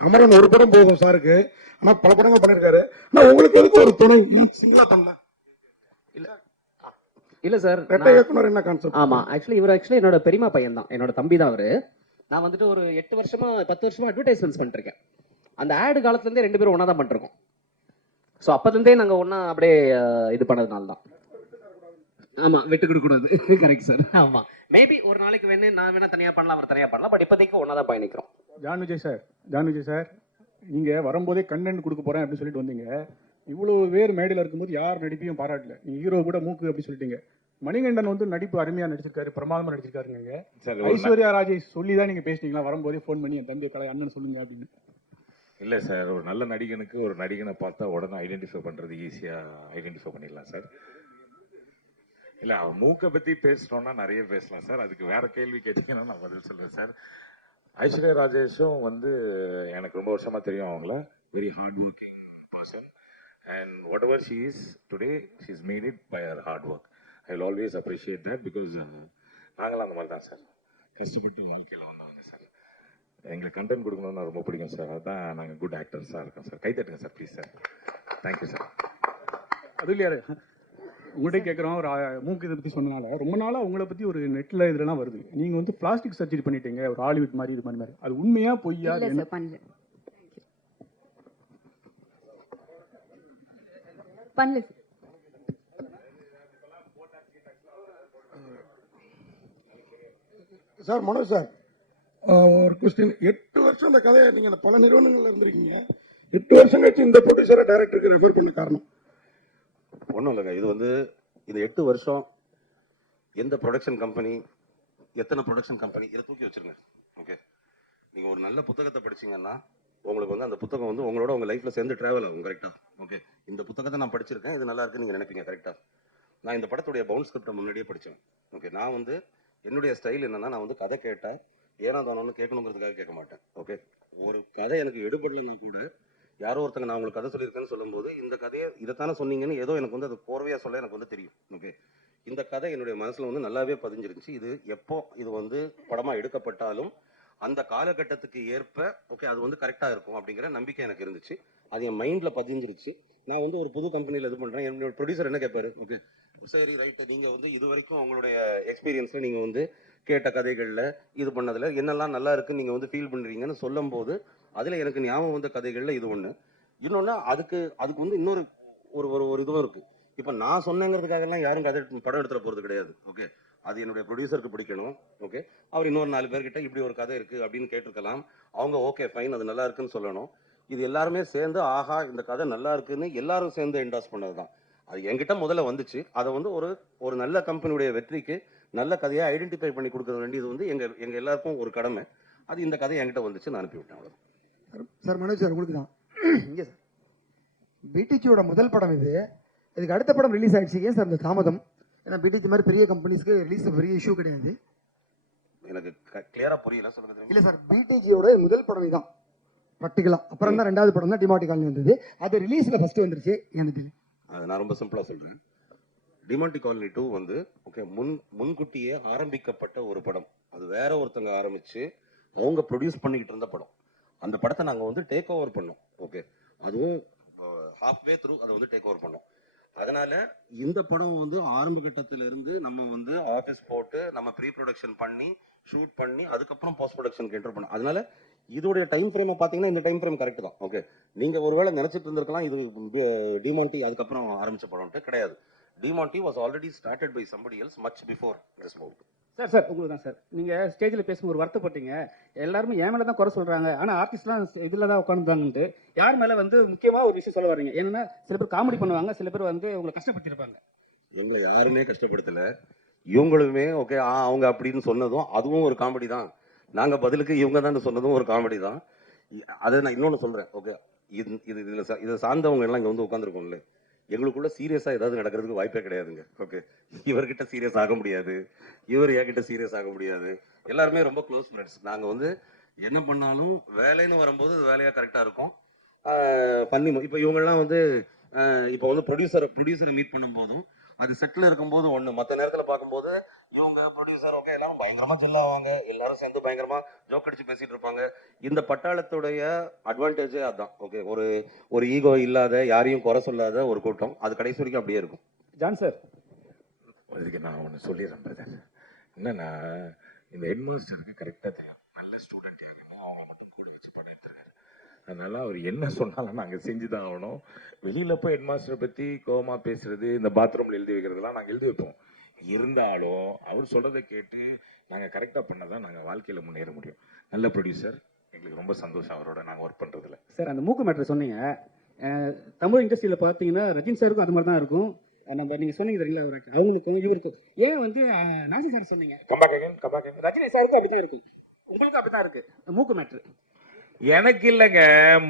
அமரன் ஒரு படம் போதும் சாருக்கு, ஆனா பல படங்கள் பண்ணிருக்காரு. ஆனா உங்களுக்கு எதுக்கு ஒரு துணை சிங்களா தந்தா இல்ல சார், ரெட்டை இயக்குனர் என்ன கான்செப்ட்? ஆமா, இவர் ஆக்சுவலி என்னோட பெரியமா பையன் தான், என்னோட தம்பி தான் அவரு. நான் வந்துட்டு ஒரு 8 வருஷமா 10 வருஷமா அட்வர்டைஸ்மெண்ட்ஸ் பண்ணிட்டு இருக்கேன். அந்த ஆடு காலத்துல இருந்தே 2 பேரும் ஒன்னா தான் பண்ணிருக்கோம். ஸோ அப்பத்துல இருந்தே நாங்க ஒன்னா அப்படியே இது பண்ணதுனால தான். ஆமா, விட்டு கொடுக்க கூடாது. Correct sir. ஆமா, மேபி ஒரு நாளைக்கு நான் வேணா தனியா பண்ணலாம், அவர் தனியா பண்ணலாம். பட் இப்போதைக்கு ஒன்னா தான் பயணிக்கிறோம். ஜான் விஜய் சார், நீங்க வரும்போதே கண்டென்ட் கொடுக்க போறேன் அப்படின்னு சொல்லிட்டு வந்தீங்க. இவ்வளவு பேர் மேடையில் இருக்கும்போது யார் நடிப்பையும் பாராட்டல. நீங்க ஹீரோ கூட மூக்கு அப்படி சொல்லிட்டீங்க. மணிகண்டன் வந்து நடிப்பு அருமையா நடிச்சிருக்காரு, பிரமாதமா நடிச்சிருக்காருங்க. ஐஸ்வர்யா ராஜேஷ் சொல்லி தான் நீங்க பேசிட்டீங்களா வரும்போதே ஃபோன் பண்ணி என் தந்தை கலை அண்ணன் சொல்லுங்க அப்படின்னு? இல்ல சார், ஒரு நல்ல நடிகனுக்கு ஒரு நடிகனை பார்த்தா உடனே ஐடென்டிஃபை பண்றது ஈஸியா ஐடென்டிஃபை பண்ணிடலாம் சார். இல்ல, அவன் மூக்கை பத்தி பேசுறோம்னா நிறைய பேசலாம் சார். அதுக்கு வேற கேள்வி கேட்டீங்கன்னா நான் பதில் சொல்றேன் சார். ஐஸ்வர்யா ராஜேஷும் வந்து எனக்கு ரொம்ப வருஷமா தெரியும். அவங்கள very hard working person, and whatever she is today she is made it by her hard work. I will always appreciate that, because நாங்களாம் அந்த மாதிரி தான் சார், கஷ்டப்பட்டு வாழ்க்கையில் வந்தவங்க சார். எங்களுக்கு கண்டென்ட் கொடுக்கணும்னா ரொம்ப பிடிக்கும் சார். அதுதான் நாங்கள் குட் ஆக்டர்ஸாக இருக்கோம் சார். கை தட்டுங்க sir please sir. Thank you sir. அது இல்லையா, உங்கள்கிட்ட கேட்குறோம். ஒரு மூக்கு இதை பற்றி சொன்னனால ரொம்ப நாளாக உங்களை பற்றி ஒரு நெட்டில் இதெல்லாம் வருது. நீங்கள் வந்து பிளாஸ்டிக் சர்ஜரி பண்ணிட்டீங்க, ஒரு ஹாலிவுட் மாதிரி இது மாதிரி. அது உண்மையா பொய்யா? பண்ணல சார். மனோஜ் சார், ஒரு கொஸ்டின். 8 வருஷம் இந்த கதையை நீங்க பல நிறுவனங்கள்ல இருந்திருக்கீங்க. 8 வருஷம் கழிச்சு இந்த ப்ரொடியூசரை டைரக்டருக்கு ரெஃபர் பண்ண காரணம்? ஒன்றும் இல்லைங்க, இது வந்து இந்த 8 வருஷம் எந்த ப்ரொடக்ஷன் கம்பெனி, எத்தனை ப்ரொடக்ஷன் கம்பெனி, இதை தூக்கி வச்சிருங்க. ஓகே, நீங்கள் ஒரு நல்ல புத்தகத்தை படிச்சீங்கன்னா உங்களுக்கு வந்து அந்த புத்தகம் வந்து உங்களோட உங்கள் லைஃப்பில் சேர்ந்து ட்ராவல் ஆகும். கரெக்டாக? ஓகே, இந்த புத்தகத்தை நான் படிச்சிருக்கேன், இது நல்லா இருக்குன்னு நீங்கள் நினைப்பீங்க. கரெக்டாக? நான் இந்த படத்துடைய பவுண்ட் ஸ்கிரிப்டை முன்னாடியே படித்தேன். ஓகே, நான் வந்து என்னுடைய ஸ்டைல் என்னன்னா, நான் வந்து கதை கேட்டேன் ஏன்னா தானோன்னு கேட்கணுங்கிறதுக்காக கேட்க மாட்டேன். ஓகே, ஒரு கதை எனக்கு எடுபடலைன்னா கூட யாரோ ஒருத்தங்க நான் உங்களுக்கு கதை சொல்லியிருக்கேன்னு சொல்லும்போது இந்த கதையை இதைத்தானே சொன்னீங்கன்னு ஏதோ எனக்கு வந்து அது கோர்வையாக சொல்ல எனக்கு வந்து தெரியும். ஓகே, இந்த கதை என்னுடைய மனசில் வந்து நல்லாவே பதிஞ்சிருந்துச்சு. இது எப்போ இது வந்து படமாக எடுக்கப்பட்டாலும் அந்த காலகட்டத்துக்கு ஏற்ப ஓகே அது வந்து கரெக்டாக இருக்கும் அப்படிங்கிற நம்பிக்கை எனக்கு இருந்துச்சு. அது என் மைண்டில் பதிஞ்சிருச்சு. நான் வந்து ஒரு புது கம்பெனியில் இது பண்ணுறேன். என்னோட ப்ரொடியூசர் என்ன கேட்பாரு, ஓகே சரி ரைட்டு, நீங்கள் வந்து இது வரைக்கும் உங்களுடைய எக்ஸ்பீரியன்ஸில் நீங்கள் வந்து கேட்ட கதைகளில் இது பண்ணதில் என்னெல்லாம் நல்லா இருக்குன்னு நீங்கள் வந்து ஃபீல் பண்ணுறீங்கன்னு சொல்லும் போது அதில் எனக்கு ஞாபகம் வந்த கதைகளில் இது ஒன்று. இன்னொன்று அதுக்கு வந்து இன்னொரு ஒரு ஒரு இதுவும் இருக்குது. இப்போ நான் சொன்னேங்கிறதுக்காகலாம் யாரும் கதை படம் எடுத்துகிற போகிறது கிடையாது. ஓகே, அது என்னுடைய ப்ரொடியூசருக்கு பிடிக்கணும். ஓகே, அவர் இன்னொரு 4 பேர்கிட்ட இப்படி ஒரு கதை இருக்குது அப்படின்னு கேட்டிருக்கலாம். அவங்க ஓகே ஃபைன் அது நல்லா இருக்குன்னு சொல்லணும். இது எல்லாருமே சேர்ந்து ஆஹா இந்த கதை நல்லா இருக்குன்னு எல்லாரும் சேர்ந்து என்டாஸ் பண்ணது தான். அது என்கிட்ட முதல்ல வந்துச்சு. அதை வந்து ஒரு நல்ல கம்பெனியுடைய வெற்றிக்கு நல்ல கதையை ஐடென்டிஃபை பண்ணி கொடுக்க வேண்டியது வந்து எங்க எல்லாருக்கும் ஒரு கடமை. அது இந்த கதை என்கிட்ட வந்துச்சு, நான் அனுப்பி விட்டேன். அவ்வளோ சார். மனோஜ் சார், உங்களுக்கு தான் இங்கே சார், பிடிஜியோட முதல் படம் இது. இதுக்கு அடுத்த படம் ரிலீஸ் ஆயிடுச்சு. ஏன் சார் இந்த தாமதம்? ஏன்னா பிடிஜி மாதிரி பெரிய கம்பெனிஸ்க்கு ரிலீஸ் பெரிய இஷ்யூ கிடையாது. எனக்கு கிளியரா புரியல, சொல்லுங்க. இல்லை சார், பிடிஜியோட முதல் படம் இதுதான் ப்ராக்டிகலா. அப்புறம் தான் 2வது படம் தான் டிமாண்டி காலனி வந்தது. அது ரிலீஸ்ல ஃபர்ஸ்ட் வந்துருச்சு. எனக்கு அது நான் ரொம்ப சிம்பிளா சொல்றேன். டிமாண்டி காலனி 2 வந்து ஓகே முன்கூட்டியே ஆரம்பிக்கப்பட்ட ஒரு படம். அது வேற ஒருத்தங்க ஆரம்பிச்சு அவங்க ப்ரொடியூஸ் பண்ணிக்கிட்டு இருந்த படம். அந்த படத்தை நாங்க வந்து டேக் ஓவர் பண்ணோம். ஓகே, அதுவும் ஹாஃப்வே த்ரூ அதை வந்து டேக் ஓவர் பண்ணோம். அதனால இந்த படம் வந்து ஆரம்ப கட்டத்தில இருந்து நம்ம வந்து ஆஃபீஸ் போட்டு நம்ம ப்ரீ ப்ரொடக்ஷன் பண்ணி ஷூட் பண்ணி அதுக்கப்புறம் போஸ்ட் ப்ரொடக்ஷனுக்கு என்டர் பண்ணோம். அதனால இதோடைய டைம் ஃப்ரேமை பார்த்தீங்கன்னா இந்த டைம் ஃப்ரேம் கரெக்ட் தான். ஓகே, நீங்க ஒருவேளை நினைச்சிட்டு இருந்திருக்கலாம் இது டிமாண்டி அதுக்கப்புறம் ஆரம்பிச்ச படம்ட்டு. கிடையாது. Demonte was already started by somebody else much before this movie. Sir உங்களுக்கு தான் சார். நீங்கள் ஸ்டேஜில் பேசும்போது வருத்தப்பட்டீங்க, எல்லாருமே என் மேலே தான் குறை சொல்கிறாங்க, ஆனால் ஆர்டிஸ்ட்லாம் இதில் தான் உட்காந்துதாங்கன்ட்டு. யார் மேலே வந்து முக்கியமாக ஒரு விஷயம் சொல்ல வர்றீங்க? ஏன்னா சில பேர் காமெடி பண்ணுவாங்க, சில பேர் வந்து உங்களை கஷ்டப்படுத்திருப்பாங்க. எங்களை யாருமே கஷ்டப்படுத்தல, இவங்களுமே ஓகே அவங்க அப்படின்னு சொன்னதும் அதுவும் ஒரு காமெடி தான். நாங்க பதிலுக்கு இவங்க தான் சொன்னதும் ஒரு காமெடி தான். அதை நான் இன்னொன்னு சொல்றேன். ஓகே, இதை சார்ந்தவங்க எல்லாம் இங்க வந்து உட்காந்துருக்கோம்ல, எங்களுக்குள்ள சீரியஸா ஏதாவது நடக்கிறதுக்கு வாய்ப்பே கிடையாதுங்க. ஓகே, இவர்கிட்ட சீரியஸ் ஆக முடியாது, இவர் என்கிட்ட சீரியஸ் ஆக முடியாது. எல்லாருமே ரொம்ப க்ளோஸ் ஃப்ரெண்ட்ஸ். நாங்க வந்து என்ன பண்ணாலும் வேலைன்னு வரும்போது வேலையா கரெக்டா இருக்கும். பண்ணி இப்போ இவங்கெல்லாம் வந்து இப்போ வந்து ப்ரொடியூசரை மீட் பண்ணும்போதும் அது செட்டில் இருக்கும்போது ஒன்று, மற்ற நேரத்தில் பார்க்கும்போது இவங்க ப்ரொடியூசர் ஓகே எல்லாரும் பயங்கரமா செல்லாவாங்க, எல்லாரும் சேர்ந்து பயங்கரமா ஜோக் அடிச்சு பேசிட்டு இருப்பாங்க. இந்த பட்டாளத்துடைய அட்வான்டேஜே அதுதான். ஓகே, ஒரு ஈகோ இல்லாத, யாரையும் குறை சொல்லாத ஒரு கூட்டம். அது கடைசி வரைக்கும் அப்படியே இருக்கும். ஜான் சார், இதுக்கு நான் ஒன்று சொல்லிடுறேன் பிரதர். என்னன்னா, இந்த ஹெட் மாஸ்டருக்கு கரெக்டாக தெரியும் நல்ல ஸ்டூடெண்ட் யாருன்னு, அவங்கள மட்டும் கூட வச்சு படம் எடுத்துருக்காரு. அதனால அவர் என்ன சொன்னாலும் நாங்கள் செஞ்சு தான் ஆகணும். வெளியில் போய் ஹெட் மாஸ்டரை பற்றி கோவமா பேசுறது, இந்த பாத்ரூமில் எழுதி வைக்கிறதுலாம் நாங்கள் எழுதி வைப்போம். இருந்தாலும் அவர் சொல்கிறத கேட்டு நாங்கள் கரெக்டாக பண்ணதான் நாங்கள் வாழ்க்கையில் முன்னேற முடியும். நல்ல ப்ரொடியூசர், எங்களுக்கு ரொம்ப சந்தோஷம் அவரோட நாங்கள் ஒர்க் பண்ணுறதுல. சார் அந்த மூக்கு மேட்ரு சொன்னீங்க, தமிழ் இண்டஸ்ட்ரியில் பார்த்தீங்கன்னா ரஜினி சாருக்கும் அது மாதிரி தான் இருக்கும். நம்ம நீங்கள் சொன்னீங்க தெரியுங்களா, அவங்களுக்கும் இவருக்கும். ஏன் வந்து நாசி சார் சொன்னீங்க, ரஜினி சாருக்கும் அப்படி தான் இருக்கும், உங்களுக்கும் அப்படி தான் இருக்கு மூக்கு மேட்ரு. எனக்கு இல்லைங்க,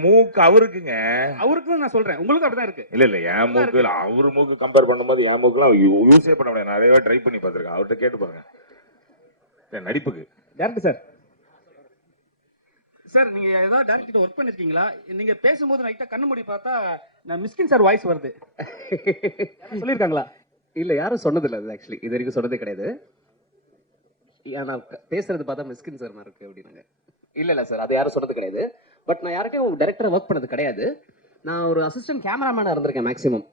மூக்கு அவருக்குங்க. அவருக்கும் நான் சொல்றேன், உங்களுக்கு அப்படிதான் இருக்கு. இல்ல என் மூக்கு இல்ல, அவரு மூக்கு கம்பேர் பண்ணும்போது என் மூக்குலாம் யூஸே பண்ண முடியாது. நிறைய ட்ரை பண்ணி பார்த்திருக்கேன், அவர்கிட்ட கேட்டு பாருங்க. நடிப்புக்கு டேரக்டர் சார், சார் நீங்க ஏதாவது டேரக்டர் ஒர்க் பண்ணிருக்கீங்களா? நீங்க பேசும்போது ரைட்டா கண்ணு மூடி பார்த்தா நான் மிஸ்கின் சார் வாய்ஸ் வருது, சொல்லியிருக்காங்களா? இல்ல, யாரும் சொன்னதில்லை. அது ஆக்சுவலி இது வரைக்கும் சொன்னதே கிடையாது. நான் பேசுறது பார்த்தா மிஸ்கின் சார் மாதிரி இருக்கு அப்படின்னாங்க. இல்ல சார், அது யாரும் சொன்னது கிடையாது. பட் நான் யார்கிட்டயும் டைரக்டரா ஒர்க் பண்ணது கிடையாது. நான் ஒரு அசிஸ்டன்ட் கேமராமேனா இருந்திருக்கேன் மேக்ஸிமம்.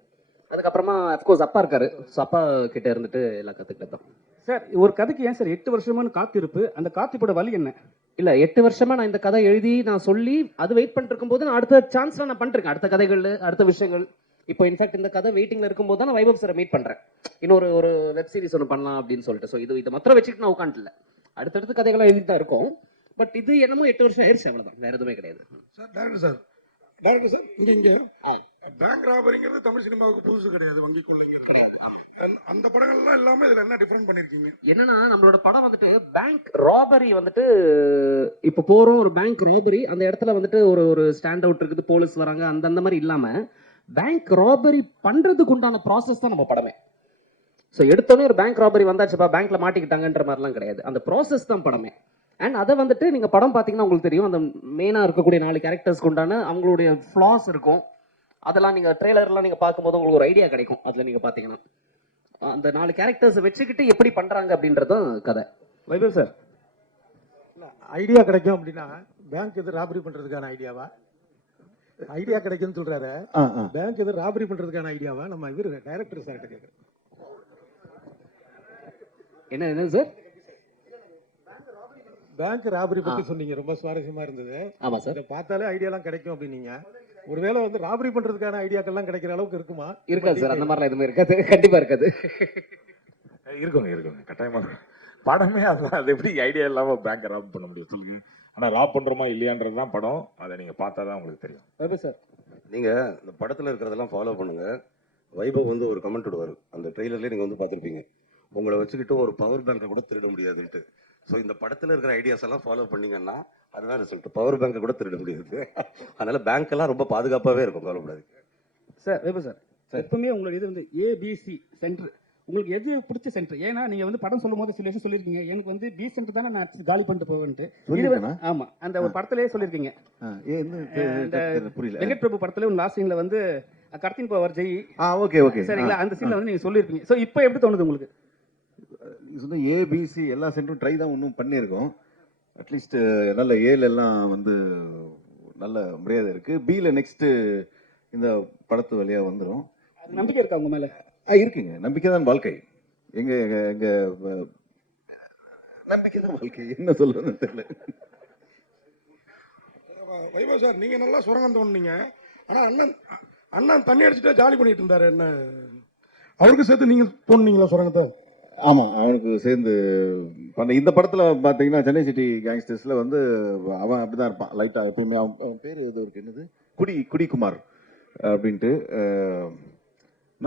அதுக்கப்புறமா அஃப்கோர்ஸ் அப்பா இருக்காரு, ஸோ அப்பா கிட்ட இருந்துட்டு எல்லாம் கத்துக்கிட்டோம். சார் ஒரு கதைக்கு ஏன் சார் 8 வருஷமான காத்திருப்பு? அந்த காத்திருப்போட வழி என்ன? இல்ல 8 வருஷமா நான் இந்த கதை எழுதி நான் சொல்லி அது வெயிட் பண்ணிட்டு இருக்கும்போது நான் அடுத்த சான்ஸ்லாம் நான் பண்ணிருக்கேன், அடுத்த கதைகள், அடுத்த விஷயங்கள். இப்போ இன்ஃபேக்ட் இந்த கதை வெயிட்டிங்ல இருக்கும்போது தான் நான் வைபவ் சாரை மீட் பண்றேன். இன்னொரு ஒரு வெப் சீரிஸ் ஒன்று பண்ணலாம் அப்படின்னு சொல்லிட்டு. ஸோ இதை மாத்திரம் வச்சுட்டு நான் உட்காந்துல அடுத்தடுத்து கதைகளாக எழுதி தான் இருக்கும். பட் இது என்னமோ 8 வருஷம் ஆயிடுச்சு, அவ்வளவுதான், வேற எதுவுமே கிடையாது. சார் டேரக்டர் சார் இங்க பேங்க் ராபரிங்கிறது தமிழ் சினிமாவுக்கு புதுசு கிடையாது, வங்கி கொள்ளைங்கிறது கிடையாது. அந்த படங்கள்லாம் இல்லாம இதுல என்ன டிஃபரெண்ட் பண்ணிருக்கீங்க? என்னன்னா, நம்மளோட படம் வந்துட்டு பேங்க் ராபரி வந்துட்டு, இப்போ போறோம் ஒரு பேங்க் ராபரி, அந்த இடத்துல வந்துட்டு ஒரு ஸ்டாண்ட் அவுட் இருக்குது, போலீஸ் வராங்க, அந்த மாதிரி இல்லாம பேங்க் ராபரி பண்றதுக்கு உண்டான ப்ராசஸ் தான் நம்ம படமே. ஸோ எடுத்தோன்னே ஒரு பேங்க் ராபரி வந்தாச்சுப்பா பேங்க்ல மாட்டிக்கிட்டாங்கன்ற மாதிரிலாம் கிடையாது, அந்த ப்ராசஸ் தான் படமே. அண்ட் அதை வந்துட்டு நீங்க படம் பார்த்தீங்கன்னா உங்களுக்கு தெரியும், அந்த மெயினா இருக்கக்கூடிய 4 கேரக்டர்ஸ்க்கு உண்டான அவங்களுடைய ஃபிளாஸ் இருக்கும். அதெல்லாம் நீங்க ட்ரெய்லர்லாம் நீங்க பார்க்கும்போது உங்களுக்கு ஒரு ஐடியா கிடைக்கும். அதுல நீங்க பாத்தீங்கன்னா அந்த 4 கேரக்டர்ஸ் வச்சுக்கிட்டு எப்படி பண்றாங்க அப்படின்றதும் கதை. வைபவ் சார், ஐடியா கிடைக்கும் அப்படின்னா பேங்க் எது ராபரி பண்றதுக்கான ஐடியாவா? ஐடியா கிடைக்கும்னு சொல்றாரு, பேங்க் எது ராபரி பண்றதுக்கான ஐடியாவா? நம்ம இவர் டைரக்டர் சார் கேட்குறேன். என்ன சார்? பேங்க் ராபரி பத்தி சொன்னீங்க, ரொம்ப சுவாரஸ்யமா இருந்தது. ஆமா சார், இதை பார்த்தாலே ஐடியாலாம் கிடைக்கும் அப்படின்னீங்க. ஒருவேளை வந்து ராபரி பண்றதுக்கான ஐடியாக்கள்லாம் கிடைக்கிற அளவுக்கு இருக்குமா? இருக்காது சார், அந்த மாதிரிலாம் எதுவுமே இருக்காது, கண்டிப்பா இருக்காது. இருக்குங்க கட்டாயமா. படமே அது எப்படி ஐடியா இல்லாம பேங்க் ராப் பண்ண முடியும் சொல்லுங்க. ஆனா ராப் பண்றோமா இல்லையான்றது தான் படம், அதை நீங்க பார்த்தாதான் உங்களுக்கு தெரியும். வைபவ் சார், நீங்க இந்த படத்துல இருக்கிறதெல்லாம் ஃபாலோ பண்ணுங்க. வைபவ் வந்து ஒரு கமெண்ட் விடுவார், அந்த ட்ரெய்லர்லேயே நீங்க வந்து பார்த்துருப்பீங்க, உங்களை வச்சுக்கிட்டு ஒரு பவர் பேங்கை கூட திருட முடியாதுன்ட்டு. ஸோ இந்த படத்தில் இருக்கிற ஐடியாஸ் எல்லாம் ஃபாலோ பண்ணீங்கன்னா அதுதான் ரிசல்ட். பவர் பேங்கை கூட திருட முடியாது. அதனால பேங்க் எல்லாம் ரொம்ப பாதுகாப்பாகவே இருக்கும், கவலைப்படாது. சார் வைபவ் சார், எப்பவுமே உங்களுக்கு இது வந்து ஏபிசி சென்டர், உங்களுக்கு எது பிடிச்ச சென்டர்? ஏன்னா நீங்க வந்து படம் சொல்லும் போது சில விஷயம் சொல்லியிருக்கீங்க, எனக்கு வந்து பி சென்டர் தானே நான் காலி பண்ணிட்டு போவேன்ட்டு. ஆமா, அந்த ஒரு படத்திலேயே சொல்லியிருக்கீங்க. வெங்கட் பிரபு படத்துல லாஸ்ட் சீன்ல வந்து கடத்தின் போவார் ஜெய். ஓகே சரிங்களா, அந்த சீன்ல வந்து நீங்க சொல்லியிருப்பீங்க. ஸோ இப்போ எப்படி தோணுது உங்களுக்கு? ஏபிசி எல்லா சென்டரும் ட்ரை தான் ஒன்றும் பண்ணியிருக்கோம். அட்லீஸ்ட் நல்ல ஏல எல்லாம் வந்து நல்ல மரியாதை இருக்கு. பில நெக்ஸ்ட் இந்த படத்து வழியா வந்துடும். நம்பிக்கை இருக்கா உங்க மேல? இருக்குங்க, நம்பிக்கை தான் வாழ்க்கை. எங்க எங்க நம்பிக்கை தான் வாழ்க்கை, என்ன சொல்றதுன்னு தெரியல. வைபவ் சார், நீங்க நல்லா சுரங்கம் தோணுனீங்க, ஆனா அண்ணன் தண்ணி அடிச்சுட்டு ஜாலி பண்ணிட்டு இருந்தாரு. என்ன அவருக்கு சேர்த்து நீங்க போனீங்களா சுரங்கத்தை? ஆமாம், அவனுக்கு சேர்ந்து பண்ண இந்த படத்தில் பார்த்தீங்கன்னா சென்னை சிட்டி கேங்ஸ்டர்ஸில் வந்து அவன் அப்படி தான் இருப்பான் லைட்டாக எப்பவுமே. அவன் பேர் எது இருக்கு, என்னது, குடிக்குமார் அப்படின்ட்டு.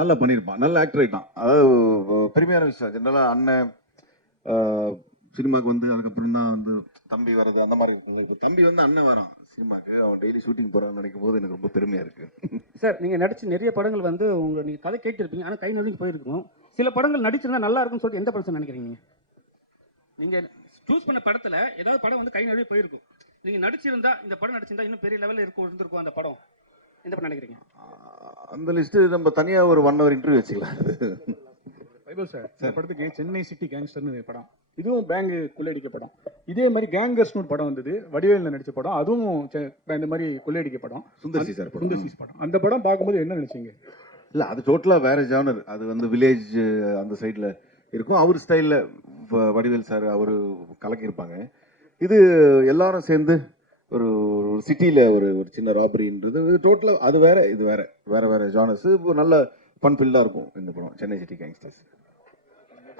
நல்லா பண்ணியிருப்பான், நல்ல ஆக்டர் ஆகிட்டான். அதாவது பெருமையான விஷயம். ஜென்ரலாக அண்ணன் சினிமாவுக்கு வந்து அதுக்கப்புறம் தான் வந்து தம்பி வர்றது அந்த மாதிரி இருக்குங்க. இப்போ தம்பி வந்து அண்ணன் வரான் சினிமாவுக்கு, அவன் டெய்லி ஷூட்டிங் போகிறான்னு நினைக்கும் போது எனக்கு ரொம்ப பெருமையாக இருக்குது. சார் நீங்கள் நடிச்சு நிறைய படங்கள் வந்து நீங்கள் கதை கேட்டிருப்பீங்க, ஆனால் கை நடுங்கி போயிருக்கணும். சில படங்கள் நடிச்சிருந்தா நல்லா இருக்கும்னு சொல்லிட்டு எந்த படம் நினைக்கிறீங்க? நீங்கள் சூஸ் பண்ண படத்தில் ஏதாவது படம் வந்து கை நடுங்கி போயிருக்கும், நீங்கள் நடிச்சிருந்தா இந்த படம் நடிச்சிருந்தா இன்னும் பெரிய லெவலில் இருந்திருக்கும் அந்த படம், எந்த படம் நினைக்கிறீங்க? அந்த லிஸ்ட்டு நம்ம தனியாக ஒரு 1 hour இன்டர்வியூ வச்சுக்கலாம். வைபவ் சார், இந்த படத்துக்கு சென்னை சிட்டி கேங்ஸ்டர்னு படம், இதுவும் பேங்க் கொள்ளையடிக்க படம். இதே மாதிரி கேங்கர்ஸ்னு ஒரு படம் வந்தது, வடிவேலில் நடிச்ச படம், அதுவும் இந்த மாதிரி கொள்ளையடிக்க படம், சுந்தர்சி சார் படம். சுந்தர்சி படம். அந்த படம் பார்க்கும்போது என்ன நினைச்சீங்க? இல்லை, அது டோட்டலாக வேற ஜானர். அது வந்து வில்லேஜ் அந்த சைடில் இருக்கும். அவர் ஸ்டைலில் வடிவேல் சார் அவர் கலக்கியிருப்பாங்க. இது எல்லாரும் சேர்ந்து ஒரு சிட்டியில் ஒரு சின்ன ராபரின்றது டோட்டலாக அது வேற, இது வேற வேற வேற ஜானர்ஸ். நல்ல ஃபன் ஃபில்டாக இருக்கும் இந்த படம் Chennai city gangsters.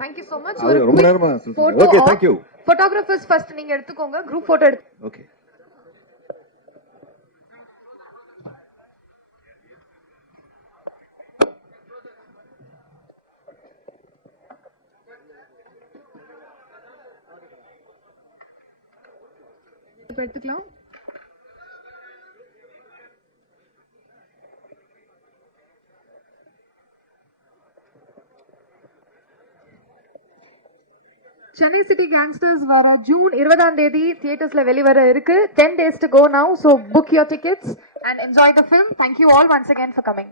Thank you so much. அது ரொம்ப நேரமா photo okay, of thank you. photographers first நீங்க எடுத்துக்கோங்க, group photo எடுத்து. ஓகே. இப்ப எடுத்துக்கலாம். சென்னை சிட்டி கேங்ஸ்டர்ஸ் வர ஜூன் 20 தியேட்டர்ஸ்ல வெளிவர இருக்கு. 10 days to go now, so book your tickets and enjoy the film. Thank you all once again for coming.